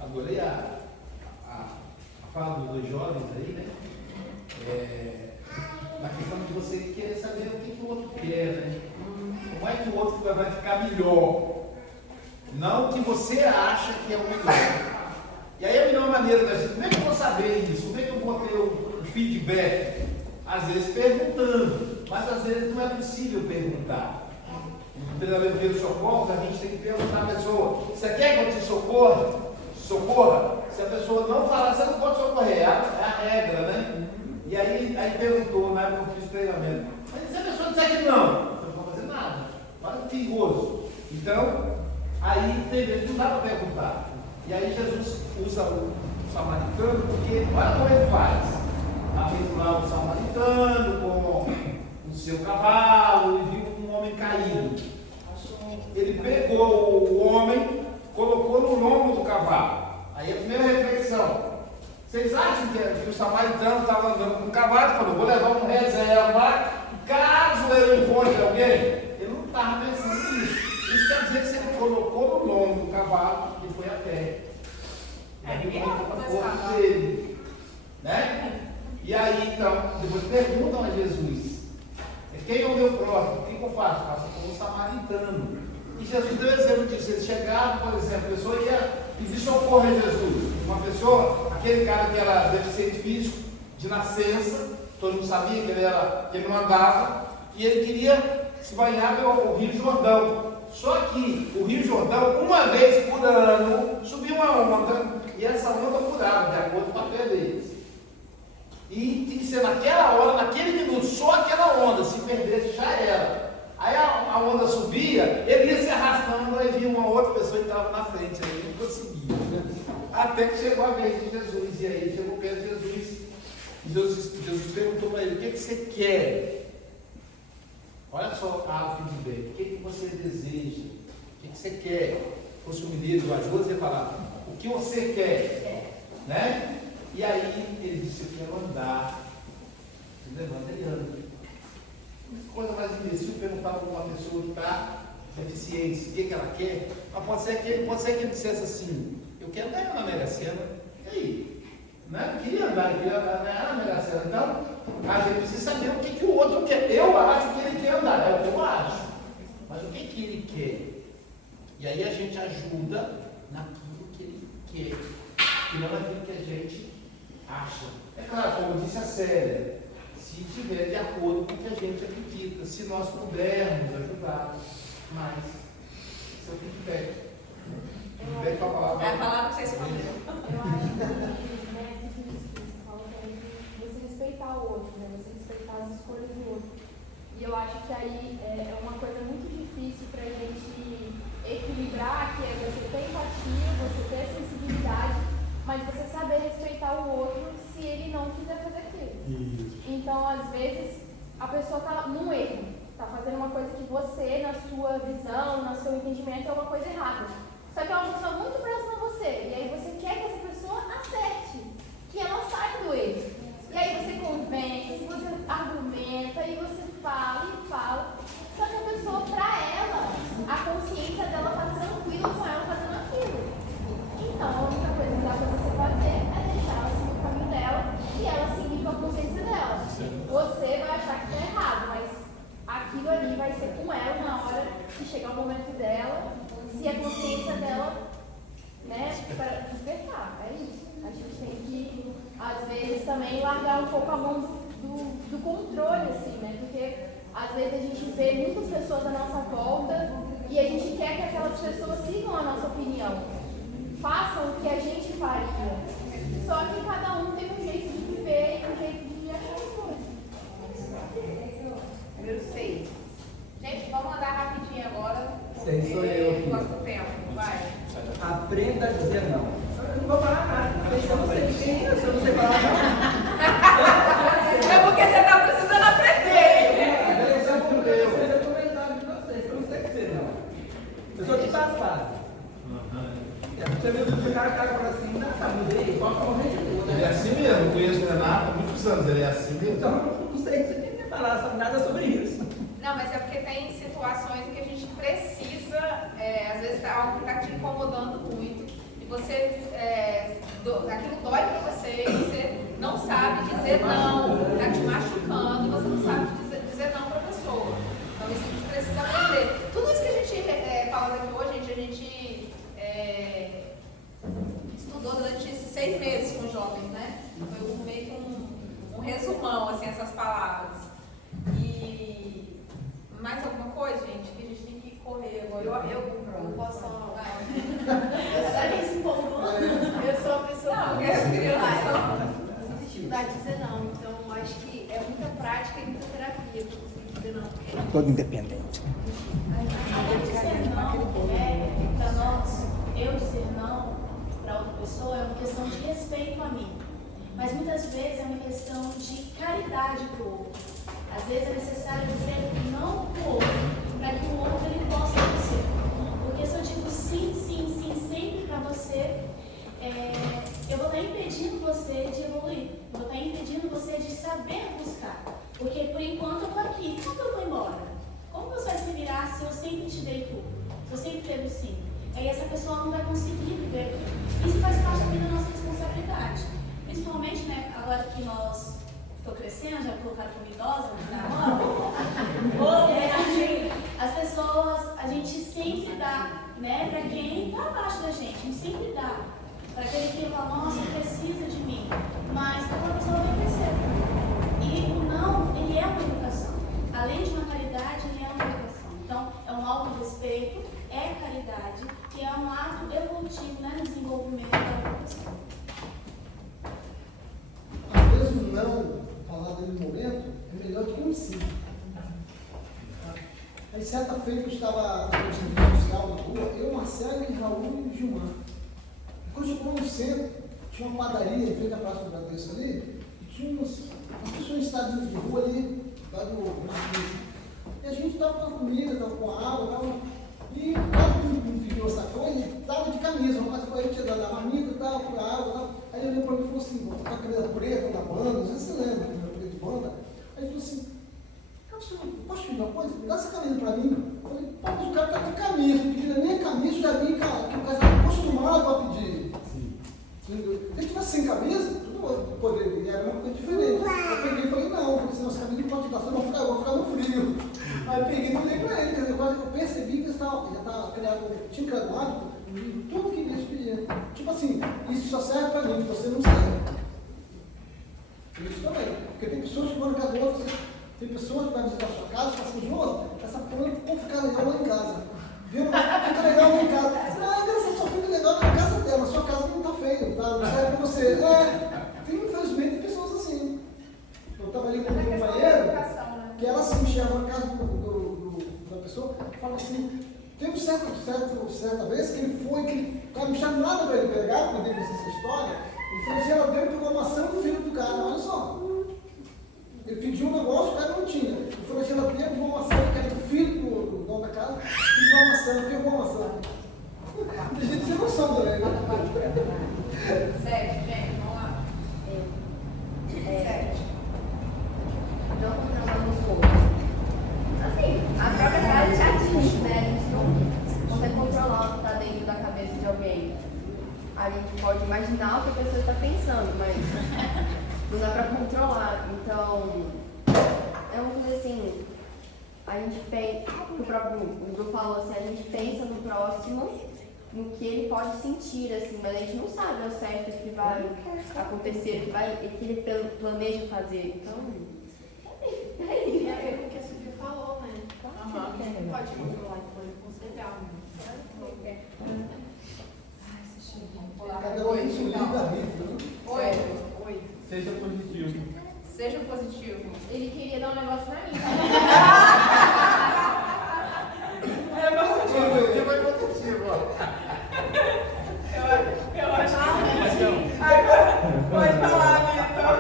Adorei a fala dos dois jovens aí, né? Na questão de você querer saber o que o outro quer, né? Como é que o outro vai ficar melhor? Não o que você acha que é o melhor. E aí a melhor maneira da gente, como é que eu vou saber isso? Como é que eu vou ter o feedback? Às vezes perguntando, mas às vezes não é possível perguntar. No treinamento de socorro, a gente tem que perguntar à pessoa: você quer que eu te socorra? Socorra? Se a pessoa não falar, você não pode socorrer, é a regra, né? E aí perguntou, na época que eu fiz treinamento: mas se a pessoa disser que não, você não pode fazer nada, olha que perigoso. Então, aí tem vezes não dá para perguntar. E aí Jesus usa o samaritano, porque olha como ele faz. Aventurar o samaritano com o seu cavalo e viu um homem caído. Ele pegou o homem, colocou no lombo do cavalo. Aí a primeira reflexão: vocês acham que o samaritano estava andando com o cavalo e falou, vou levar um reserva, caso eu encontre alguém? Ele não estava pensando nisso. Isso quer dizer que se ele colocou no lombo do cavalo, ele foi a pé. Ninguém vai começar dele, né? E aí, então, depois perguntam a Jesus: quem é o meu próximo? O que eu faço? Faço como o samaritano. E Jesus deu exemplo disso. Ele chegava, por exemplo, a pessoa ia pedir socorro a Jesus. Uma pessoa, aquele cara que era deficiente físico, de nascença, todo mundo sabia que ele não andava, e ele queria se banhar no Rio Jordão. Só que o Rio Jordão, uma vez por ano, subia uma onda, e essa onda mudava, de acordo com a fé deles. E tinha que ser naquela hora, naquele minuto, só aquela onda. Se perdesse, já era. Aí a onda subia, ele ia se arrastando, aí vinha uma outra pessoa que estava na frente, aí ele não conseguia. Até que chegou a vez de Jesus, e aí chegou perto de Jesus. E Jesus perguntou para ele: o que você quer? Olha só o feedback: o que você deseja? O que você quer? Se fosse um mineiro do Ajuda, você ia falar: o que você quer? Né? E aí ele disse: eu quero andar. Ele levanta, ele anda. Coisa mais imbecil perguntar para uma pessoa que está deficiente o que ela quer. Mas pode ser que ele dissesse assim: eu quero ganhar na Mega Sena. E aí? Não queria andar, ele queria ganhar na Mega Sena. Então, a gente precisa saber o que o outro quer. Eu acho que ele quer andar, é o que eu acho. Mas o que ele quer? E aí a gente ajuda naquilo que ele quer. e não naquilo que a gente acha. É claro, como disse a Célia, se tiver de acordo com o que a gente acredita, se nós pudermos ajudar, mas seu feedback. Feedback é a palavra. É a palavra que você escolheu. Eu acho que, né, você respeitar o outro, né? Você respeitar as escolhas do outro. E eu acho que aí é uma coisa muito difícil para a gente equilibrar, que é você ter empatia, você ter sensibilidade, mas você saber respeitar o outro se ele não quiser fazer aquilo. Isso. Então, às vezes, a pessoa está num erro, está fazendo uma coisa que você, na sua visão, no seu entendimento, é uma coisa errada. Só que é uma pessoa muito próxima a você, e aí você quer que essa pessoa acerte, que ela saia do erro. E aí você convence, você argumenta, e você fala e fala. Só que a pessoa, para ela, a consciência dela está tranquila com ela fazendo aquilo. Então, a única coisa que dá para você fazer é deixar ela seguir o caminho dela e ela seguir com a consciência dela. Você vai achar que está errado, mas aquilo ali vai ser com ela na hora que chegar o momento dela, se a consciência dela, né, para despertar. É isso. A gente tem que, às vezes, também largar um pouco a mão do controle, assim, né? Porque às vezes a gente vê muitas pessoas à nossa volta e a gente quer que aquelas pessoas sigam a nossa opinião, façam o que a gente faria. Só que cada um tem um jeito de viver e um jeito de achar as coisas. Número 6. Gente, vamos andar rapidinho agora. Seis sou eu. Nosso tempo, vai. Aprenda a dizer não. Eu não vou falar nada. Eu não sei quem é, eu não sei falar nada. É porque você está precisando aprender. Eu sou de passado. Você me viu o cara fala assim, não, mudei, pode morrer de novo. Ele é assim mesmo, eu conheço o Renato há muitos anos, ele é assim mesmo. Então, não sei se você tem que falar nada sobre isso. Não, mas é porque tem situações em que a gente precisa, às vezes tá algo que está te incomodando muito, e você, aquilo dói para você, e você não sabe dizer não, está te machucando, e você não sabe dizer não para a pessoa. Então isso a gente precisa aprender. Tudo isso que a gente fala aqui hoje, a gente estudou durante esses 6 meses com jovens, né? Foi meio que um resumão, assim, essas palavras. E mais alguma coisa, gente, que a gente tem que correr agora? Eu posso falar. Você se empolgou? Eu sou uma pessoa Não, com porque as crianças muita dificuldade de dizer não. Então, acho que é muita prática e muita terapia para conseguir dizer não. Todo independente. Até dizer não, para nós, eu dizer não para outra pessoa é uma questão de respeito a mim. Mas muitas vezes é uma questão de caridade para o outro. Às vezes é necessário dizer não para o outro, para que o outro ele possa crescer. Porque se eu digo sim, sim, sim, sempre para você, eu vou estar impedindo você de evoluir. Eu vou estar impedindo você de saber buscar. Porque por enquanto eu estou aqui. Quando eu vou embora? Como você vai se virar se eu sempre te dei tudo? Se eu sempre teve sim? Aí essa pessoa não vai conseguir viver aquilo. Isso faz parte também da nossa responsabilidade. Principalmente, né, agora que nós estou crescendo, já colocaram como idosa na roda, as pessoas, a gente sempre dá, né, para quem está abaixo da gente, a gente sempre dá. Para aquele que fala, nossa, precisa de mim. Mas aquela pessoa vai crescer. E o não, ele é uma educação. Além de uma caridade, ele é uma educação. Então, é um auto-respeito, é caridade, que é um ato evolutivo, né, no desenvolvimento da educação. Às vezes o não, falar dele no momento, é melhor do que um sim. Aí certa feita eu estava no serviço social na rua, eu, Marcelo, Raul e Gilmar. Quando chegou no centro, tinha uma padaria em frente à Praça do Bradesco ali, e tinha umas pessoas em estado de rua ali, lá do e a gente estava com a comida, estava com a água, tava, e cada um pediu essa coisa, e estava de camisa, o rapaz foi, tinha dado a marmita e tal, com a água e tal. Aí ele olhou para mim e falou assim, com a camisa preta, da banda, não sei se você lembra, camisa de banda. Aí ele falou assim, posso pedir uma coisa? Dá essa camisa para mim. Eu falei, pô, mas o cara está de camisa, pedindo nem a camisa, já vi que o cara está acostumado a pedir. Se ele tivesse sem camisa, tudo poderia, era uma coisa diferente. Eu peguei e falei, não, porque senão essa camisa não pode dar, senão eu vou ficar no frio. Aí eu peguei e mandei para ele, quer dizer, eu percebi que ele já estava criado, tinha criado um hábito de tudo que eles pediam. Tipo assim, isso só serve para mim, você não serve. Isso também. Porque tem pessoas que vão na casa do outro, tem pessoas que vão visitar a sua casa e falam assim, João, essa planta pode ficar legal lá em casa. Viu? Fica legal lá em casa. Ah, engraçado, só fica legal na casa dela, sua casa não está feia, tá? Não serve para você. Tem infelizmente pessoas assim. Eu trabalhei com um companheiro que ela assim, chegava na casa da pessoa e falava assim, tem certa vez que ele foi, que o cara não tinha nada para ele pegar, quando ele disse essa história, ele foi na geladeira e pegou a maçã no filho do cara, olha só. Ele pediu um negócio, o cara não tinha. Ele foi na geladeira, pegou uma maçã, que era do filho do dono da casa, pediu uma maçã, pegou a maçã. Tem gente sem noção também, né? 7, gente, vamos lá. 7. Não nos outros. Assim, a própria frase já diz, né? A gente não consegue controlar o que está dentro da cabeça de alguém. A gente pode imaginar o que a pessoa está pensando, mas não dá para controlar. Então, é uma coisa assim, a gente pensa, o próprio Hugo falou assim, a gente pensa no próximo, no que ele pode sentir, assim, mas a gente não sabe ao certo o que vai acontecer, o que ele planeja fazer. Então, é o que a Sofia falou, né? A gente não pode controlar, então é conselhar, né? Cada um tem seu livre-arbítrio, né? 8. Seja positivo. Seja positivo. Ele queria dar um negócio pra mim, Positivo, vai positivo, ó. Eu acho que pode falar, Vitor.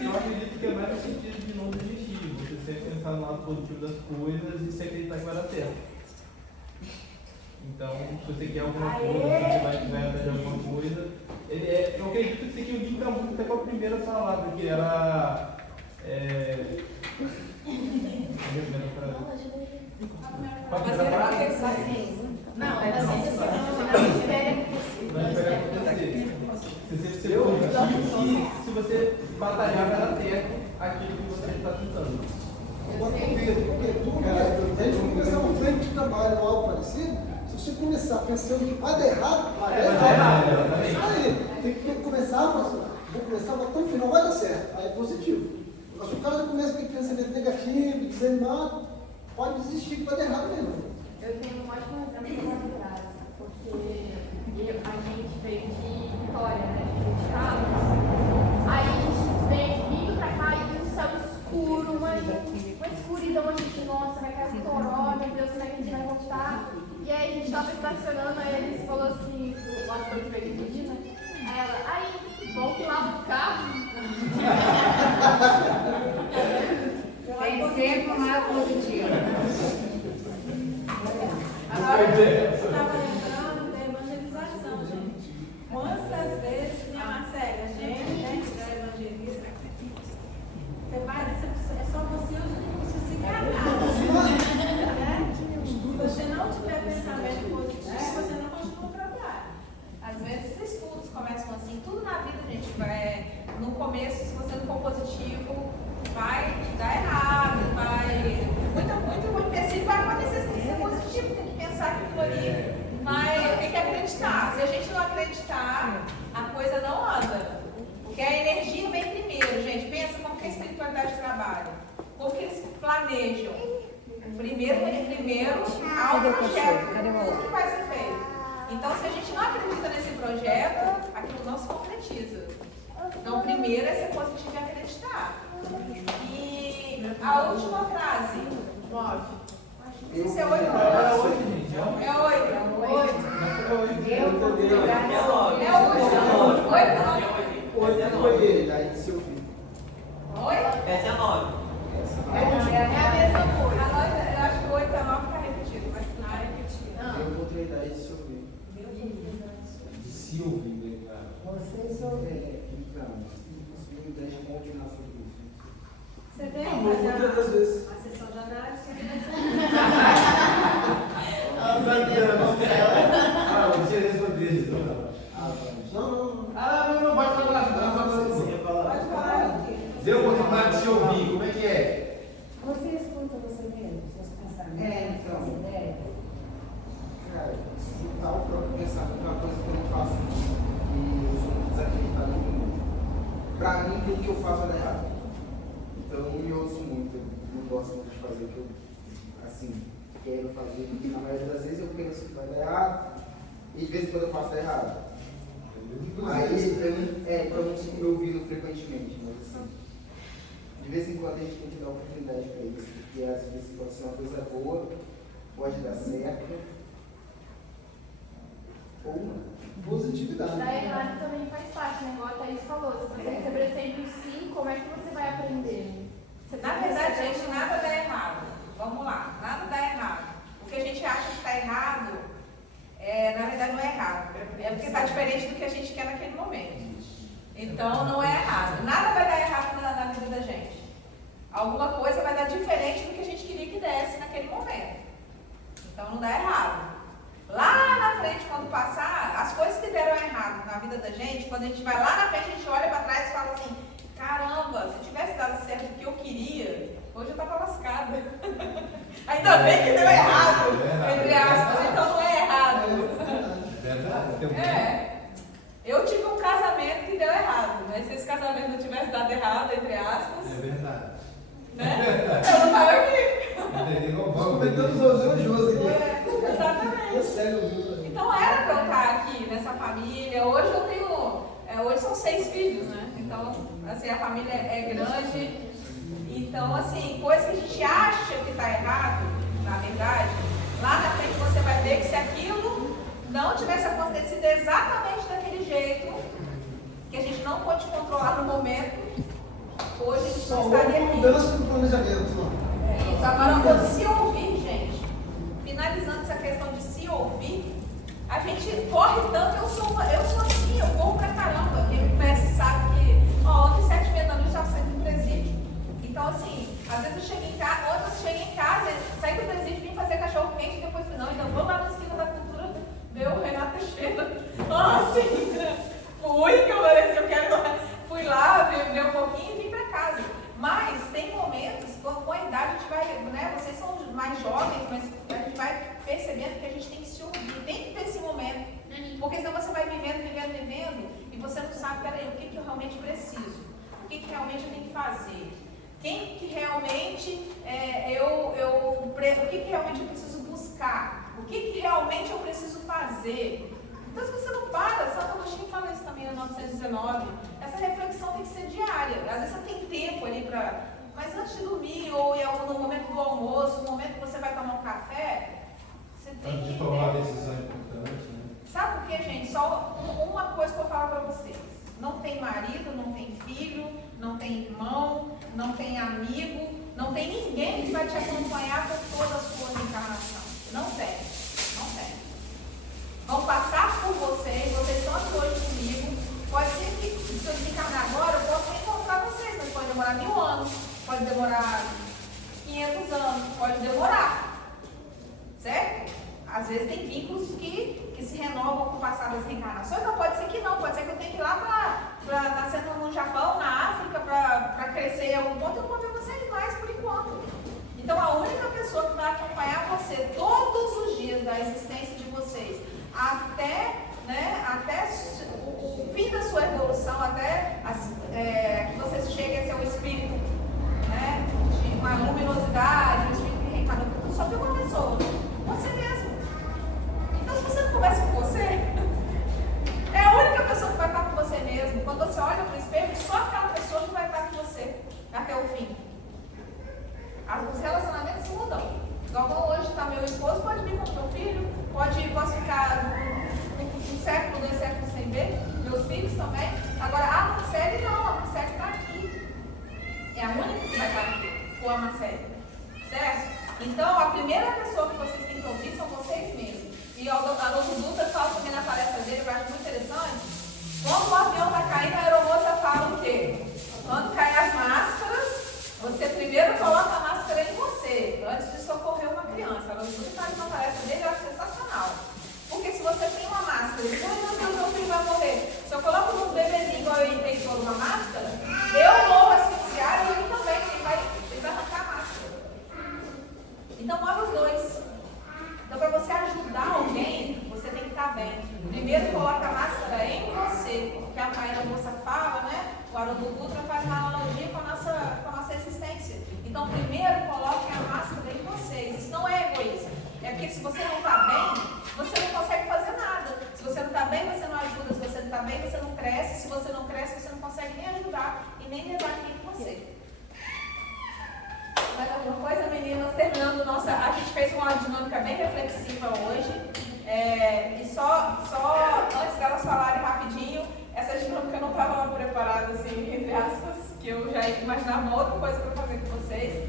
Eu acredito que é mais no sentido de não desistir. Você sempre pensar no lado positivo das coisas e se acreditar que vai dar certo. Então, se você quer alguma coisa, se você vai atrás de alguma coisa, eu acredito que isso aqui liga muito até com a primeira palavra, que era. Qual a primeira frase? Não, não espere acontecer. Você sempre ser positivo e se você batalhar, vai dar certo aquilo que você está tentando. Agora, porque a gente começar uma frente de trabalho ou algo parecido, se você começar pensando que vai dar errado, vai dar errado. Isso aí. Tem que começar a fazer. Vou começar, mas no final vai dar certo. Aí é positivo. Mas se o cara já começa com pensamento negativo, desanimado, pode desistir que vai dar errado mesmo. Eu tenho um ótimo exemplo da frase, porque a gente veio de Vitória, né? De Carlos. Aí a gente veio vindo pra cá e viu o céu escuro, uma escuridão, a gente, nossa, vai cair um toró, meu Deus, será que a gente vai voltar? E aí a gente tava estacionando, aí eles falou assim, as coisas veio dividir, né? Aí ela, vamos que lava o carro. Tem sempre um lado positivo. Agora, eu estava lembrando da evangelização, gente. Quantas vezes, minha Marcela, gente, né, que já é evangelista, você vai, é só você se enganar. Né? Se você não tiver pensamento positivo, você não continua o trabalho. Às vezes os estudos começam assim, tudo na vida, gente, vai. No começo, se você não for positivo, vai dar errado, vai. Muito empecilho vai acontecer, tem que ser positivo, tem que pensar que aquilo ali vai. Tem que acreditar. Se a gente não acreditar, a coisa não anda. Porque a energia vem primeiro, gente. Pensa como que a espiritualidade trabalha. Como que eles planejam. Primeiro há um projeto, tudo que vai ser feito. Então, se a gente não acredita nesse projeto, aquilo não se concretiza. Então, o primeiro é ser positivo e acreditar. E a última frase, 9. Isso é 8 ou 9? É 8, gente. É 8. É 8. 8 foi ele, daí se eu vi. Oi? Essa é a 9. É a mesma coisa. Eu acho que 8 e 9 está repetido, mas não é repetido. Eu encontrei daí se eu vi. De se ouvir, né, cara? Você se ouvir. Você vem Muitas das vezes. a sessão de análise, que Eu tinha respondido isso. Não, pode falar. pode falar aqui. Dê a oportunidade de se ouvir, como é que é? Você escuta você mesmo, seus pensamentos, suas ideias? Cara, escutar o próprio pensamento é uma coisa que eu aquilo que eu faço vai dar errado. Então eu me ouço muito, eu não gosto muito de fazer o que eu, assim, quero fazer, porque na maioria das vezes eu penso que vai dar errado, e de vez em quando eu faço dar errado. Aí, provavelmente eu ouvindo frequentemente, mas assim, de vez em quando a gente tem que dar oportunidade para isso, porque às vezes pode ser uma coisa boa, pode dar certo, ou não. Positividade. Dar errado também faz parte, né? Igual a Thaís falou, se você receber sempre sim, como é que você vai aprender? Na verdade, gente, nada dá errado. Vamos lá, nada dá errado. O que a gente acha que está errado, na verdade não é errado. É porque está diferente do que a gente quer naquele momento. Então não é errado. Nada vai dar errado na vida da gente. Alguma coisa vai dar diferente do que a gente queria que desse naquele momento. Então não dá errado. Lá na frente, quando passar, as coisas que deram errado na vida da gente, quando a gente vai lá na frente, a gente olha para trás e fala assim, caramba, se tivesse dado certo o que eu queria, hoje eu estava lascada. Ainda bem que deu errado, entre aspas, então não é errado. Verdade. Eu tive um casamento que deu errado, né? Se esse casamento não tivesse dado errado, entre aspas, É verdade. né? Eu não estava aqui. Comentando os Josi aqui. Exatamente. É sério. Então era para eu estar aqui nessa família. Hoje eu tenho, hoje são 6 filhos, né? Então, assim, a família é grande. Então, assim, coisa que a gente acha que está errado, na verdade, lá na frente você vai ver que se aquilo não tivesse acontecido exatamente daquele jeito, que a gente não pode controlar no momento, hoje a gente não estaria aqui. Mudança no planejamento. Isso. Agora, se ouvir, gente, finalizando essa questão de se ouvir, a gente corre tanto, eu sou assim, eu corro pra caramba. Quem me conhece sabe que, ontem 7h30 da noite já saí do presídio. Então, assim, às vezes eu cheguei em casa, ontem eu cheguei em casa, saí do presídio, vim fazer cachorro quente, depois falei, não, ainda vou lá na esquina da cultura ver o Renato Teixeira. Assim, fui, que eu mereci, fui lá, ver um pouquinho e vim pra casa. Mas tem momentos, com a idade a gente vai, né, vocês são mais jovens, mas a gente vai percebendo que a gente tem que se ouvir, tem que ter esse momento. Porque senão você vai vivendo, e você não sabe, peraí, o que eu realmente preciso? O que realmente eu tenho que fazer? Quem que realmente o que realmente eu preciso buscar? O que realmente eu preciso fazer? Então, se você não para, Santo Agostinho fala isso também no 919, essa reflexão tem que ser diária. Às vezes você tem tempo ali para... Mas antes de dormir, ou no momento do almoço, no momento que você vai tomar um café, você tem Antes que... de tomar uma decisão importante, né? Sabe por quê, gente? Só uma coisa que eu falo para vocês. Não tem marido, não tem filho, não tem irmão, não tem amigo, não tem ninguém que vai te acompanhar por toda a sua encarnação. Não tem. Não tem. Vão passar por vocês estão aqui hoje comigo. Pode ser que, se eu desencarnar agora, eu posso encontrar vocês, mas pode demorar 1000 anos, pode demorar 500 anos, pode demorar. Certo? Às vezes tem vínculos que se renovam com o passar das reencarnações, ou pode ser que não, pode ser que eu tenha que ir lá para nascer no Japão, na África, para crescer em algum ponto, eu não vou ver vocês mais por enquanto. Então a única pessoa que vai acompanhar você todos os dias da existência de vocês, até o fim da sua evolução, até que vocês cheguem a ser um espírito, né, de uma luminosidade, um espírito que reencarnou, só tem uma pessoa, você mesmo. Então, se você não conversa com você, é a única pessoa que vai estar com você mesmo. Quando você olha para o espelho, só aquela pessoa que vai estar com você até o fim. Os relacionamentos mudam. Igual hoje está meu esposo, pode vir com meu filho, posso ficar um século, 2 séculos sem ver, meus filhos também. Agora, a Marcele não, a Marcele está aqui. É a única que vai estar aqui, com a Marcele. Certo? Então, a primeira pessoa que vocês têm que ouvir são vocês mesmos. E o Alonso Dutra fala também na palestra dele, eu acho muito interessante. Quando o avião está caindo, a aeromoça fala o quê? Quando caem as máscaras, você primeiro coloca a máscara em você, antes de socorrer uma criança. A Alonso Dutra faz uma palestra dele, eu acho sensacional. Porque se você tem uma máscara, e meu filho vai morrer. Se eu coloco um bebezinho igual eu e tem todo uma máscara, eu vou asfixiar e ele também, ele vai arrancar a máscara. Então, move os dois. Então, para você ajudar alguém, você tem que estar bem. Primeiro, coloca a máscara em você, que a moça fala, né? O Haroldo Dutra faz uma analogia com a nossa existência. Então, primeiro, coloquem a máscara em vocês. Isso não é egoísmo. É porque se você não está bem, você não consegue fazer nada. Se você não está bem, você não ajuda. Se você não está bem, você não cresce. Se você não cresce, você não consegue nem ajudar e nem levar ninguém com você. Mais alguma coisa, meninas? Terminando a gente fez uma dinâmica bem reflexiva hoje. E só antes delas falarem rapidinho, essa dinâmica eu não estava preparada, assim, entre aspas, que eu já imaginava uma outra coisa para fazer com vocês.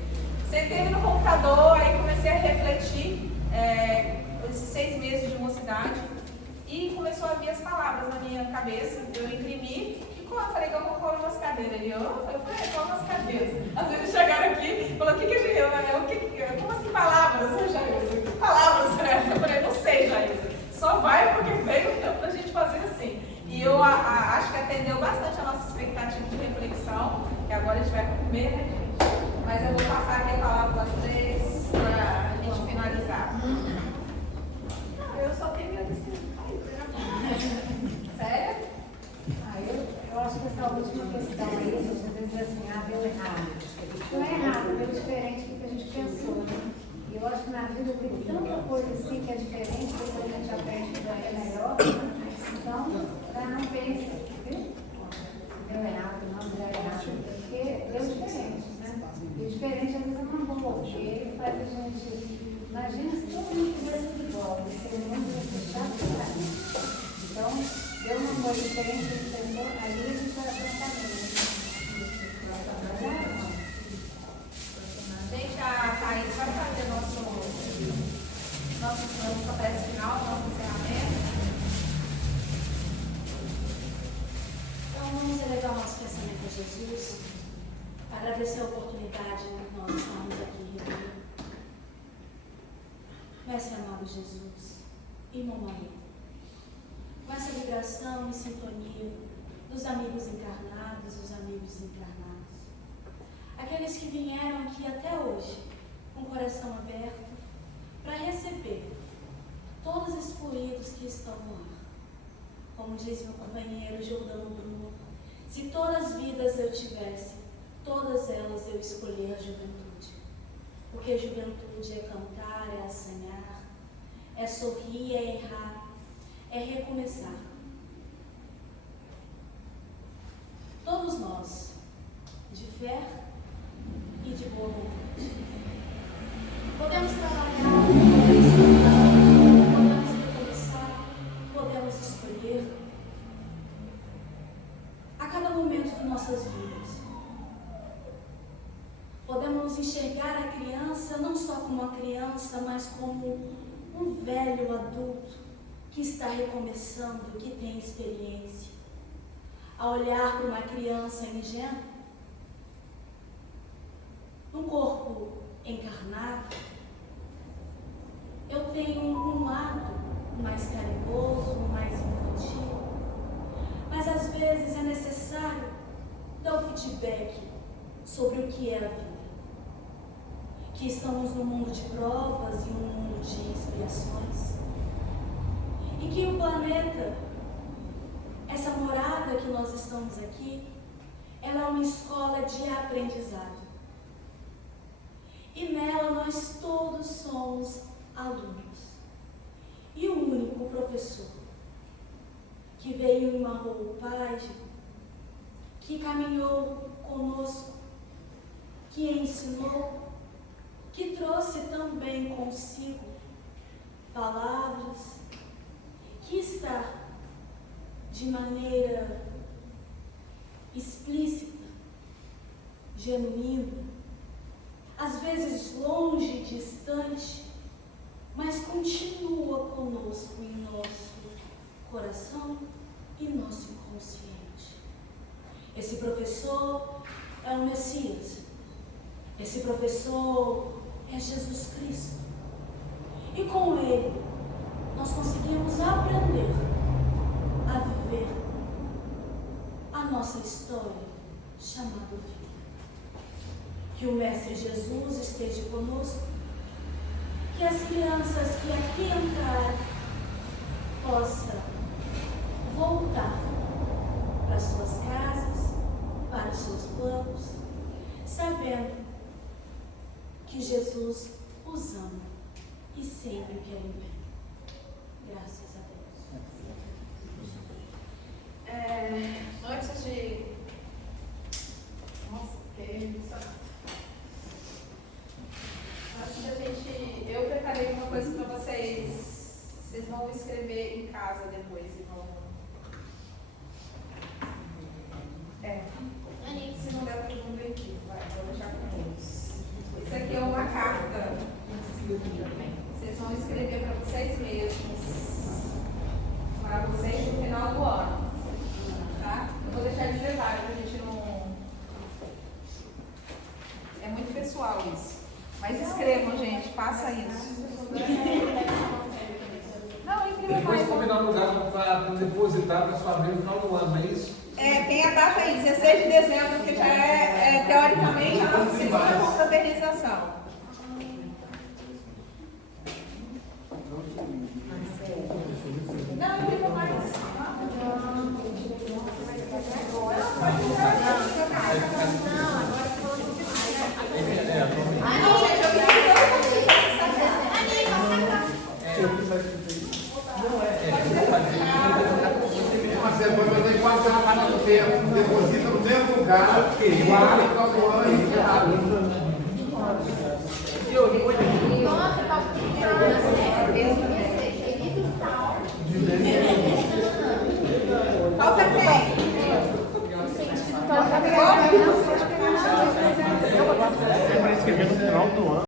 Sentei no computador, aí comecei a refletir esses 6 meses de mocidade e começou a vir as palavras na minha cabeça. Eu imprimi e falei que eu concordo umas cadeiras. Eu falei, qual umas cadeiras? Às vezes chegaram aqui e falaram, como assim palavras, Jailza? Que palavras são essas? Eu falei, não sei, Jailza. Só vai porque veio pra gente fazer assim. E eu acho que atendeu bastante a nossa expectativa de reflexão, que agora a gente vai comer, né, gente? Mas eu vou passar aqui a palavra para vocês, para a gente finalizar. Eu só tenho que agradecer. Sério? Eu acho que essa última questão aí, a gente às vezes diz assim, deu errado. Não é errado, deu diferente do que a gente pensou, né? E eu acho que na vida tem tanta coisa assim que é diferente, que a gente aprende que já é melhor. Então, não pense, viu? Deu errado, não deu errado, porque deu diferente, né? E diferente às vezes é uma boa, porque faz a gente. Imagina se todo mundo fizesse tudo igual, esse mundo ia fechar tudo pra mim. Então, deu uma coisa diferente que a gente pensou, aí a gente vai apontar mesmo. Gente, a Thaís vai fazer nossa prece final, nosso encerramento. Então, vamos elevar o nosso pensamento a Jesus, agradecer a oportunidade de nós estarmos aqui reunidos. Mestre amado Jesus, irmão marido, com essa vibração e sintonia dos amigos encarnados e os amigos desencarnados, aqueles que vieram aqui até hoje com o coração aberto para receber todos os fluidos que estão no ar. Como diz meu companheiro Jordano Bruno, se todas as vidas eu tivesse, todas elas eu escolher a juventude. Porque juventude é cantar, é assanhar, é sorrir, é errar, é recomeçar. Todos nós, de fé e de boa vontade, podemos trabalhar, podemos estudar, podemos recomeçar, podemos escolher a cada momento de nossas vidas. Podemos enxergar a criança não só como uma criança, mas como um velho adulto que está recomeçando, que tem experiência. A olhar para uma criança ingênua, um corpo encarnado, eu tenho um lado mais carinhoso, mais infantil, mas às vezes é necessário dar o feedback sobre o que é a vida. Que estamos num mundo de provas e um mundo de expiações. E que o planeta, essa morada que nós estamos aqui, ela é uma escola de aprendizado. E nela nós todos somos alunos. E o único professor que veio em uma roupagem, que caminhou conosco, que ensinou, que trouxe também consigo palavras, que está de maneira explícita, genuína, às vezes longe, distante, mas continua conosco em nosso coração e nosso inconsciente. Esse professor é o Messias. Esse professor é Jesus Cristo. E com ele, nós conseguimos aprender a viver a nossa história chamada vida. Que o Mestre Jesus esteja conosco, que as crianças que aqui entrarem possam voltar para suas casas para os seus planos, sabendo que Jesus os ama e sempre o querem bem. Graças a Deus. Antes de. Nossa, fiquei emocionada. Antes da gente. Eu preparei uma coisa para vocês. Vocês vão escrever em casa depois e vão. Se não der para todo mundo ver aqui, vou deixar com todos. Isso aqui é uma carta. Vocês vão escrever para vocês mesmos. Para vocês no final do ano. Tá? Eu vou deixar eles levarem para a gente não. É muito pessoal isso. Mas escrevam, gente, faça isso. Não, imprima mais. Depois combinar um lugar para depositar para sua mãe no final do ano, não é isso? Tem a data aí, 16 de dezembro, que já é teoricamente a nossa segunda confraternização. Não, imprima mais. Você vai fazer quase uma parte do tempo, deposita no mesmo lugar, guarda e todo ano aí. Nossa, tá Falta quem? É para escrever no final do ano.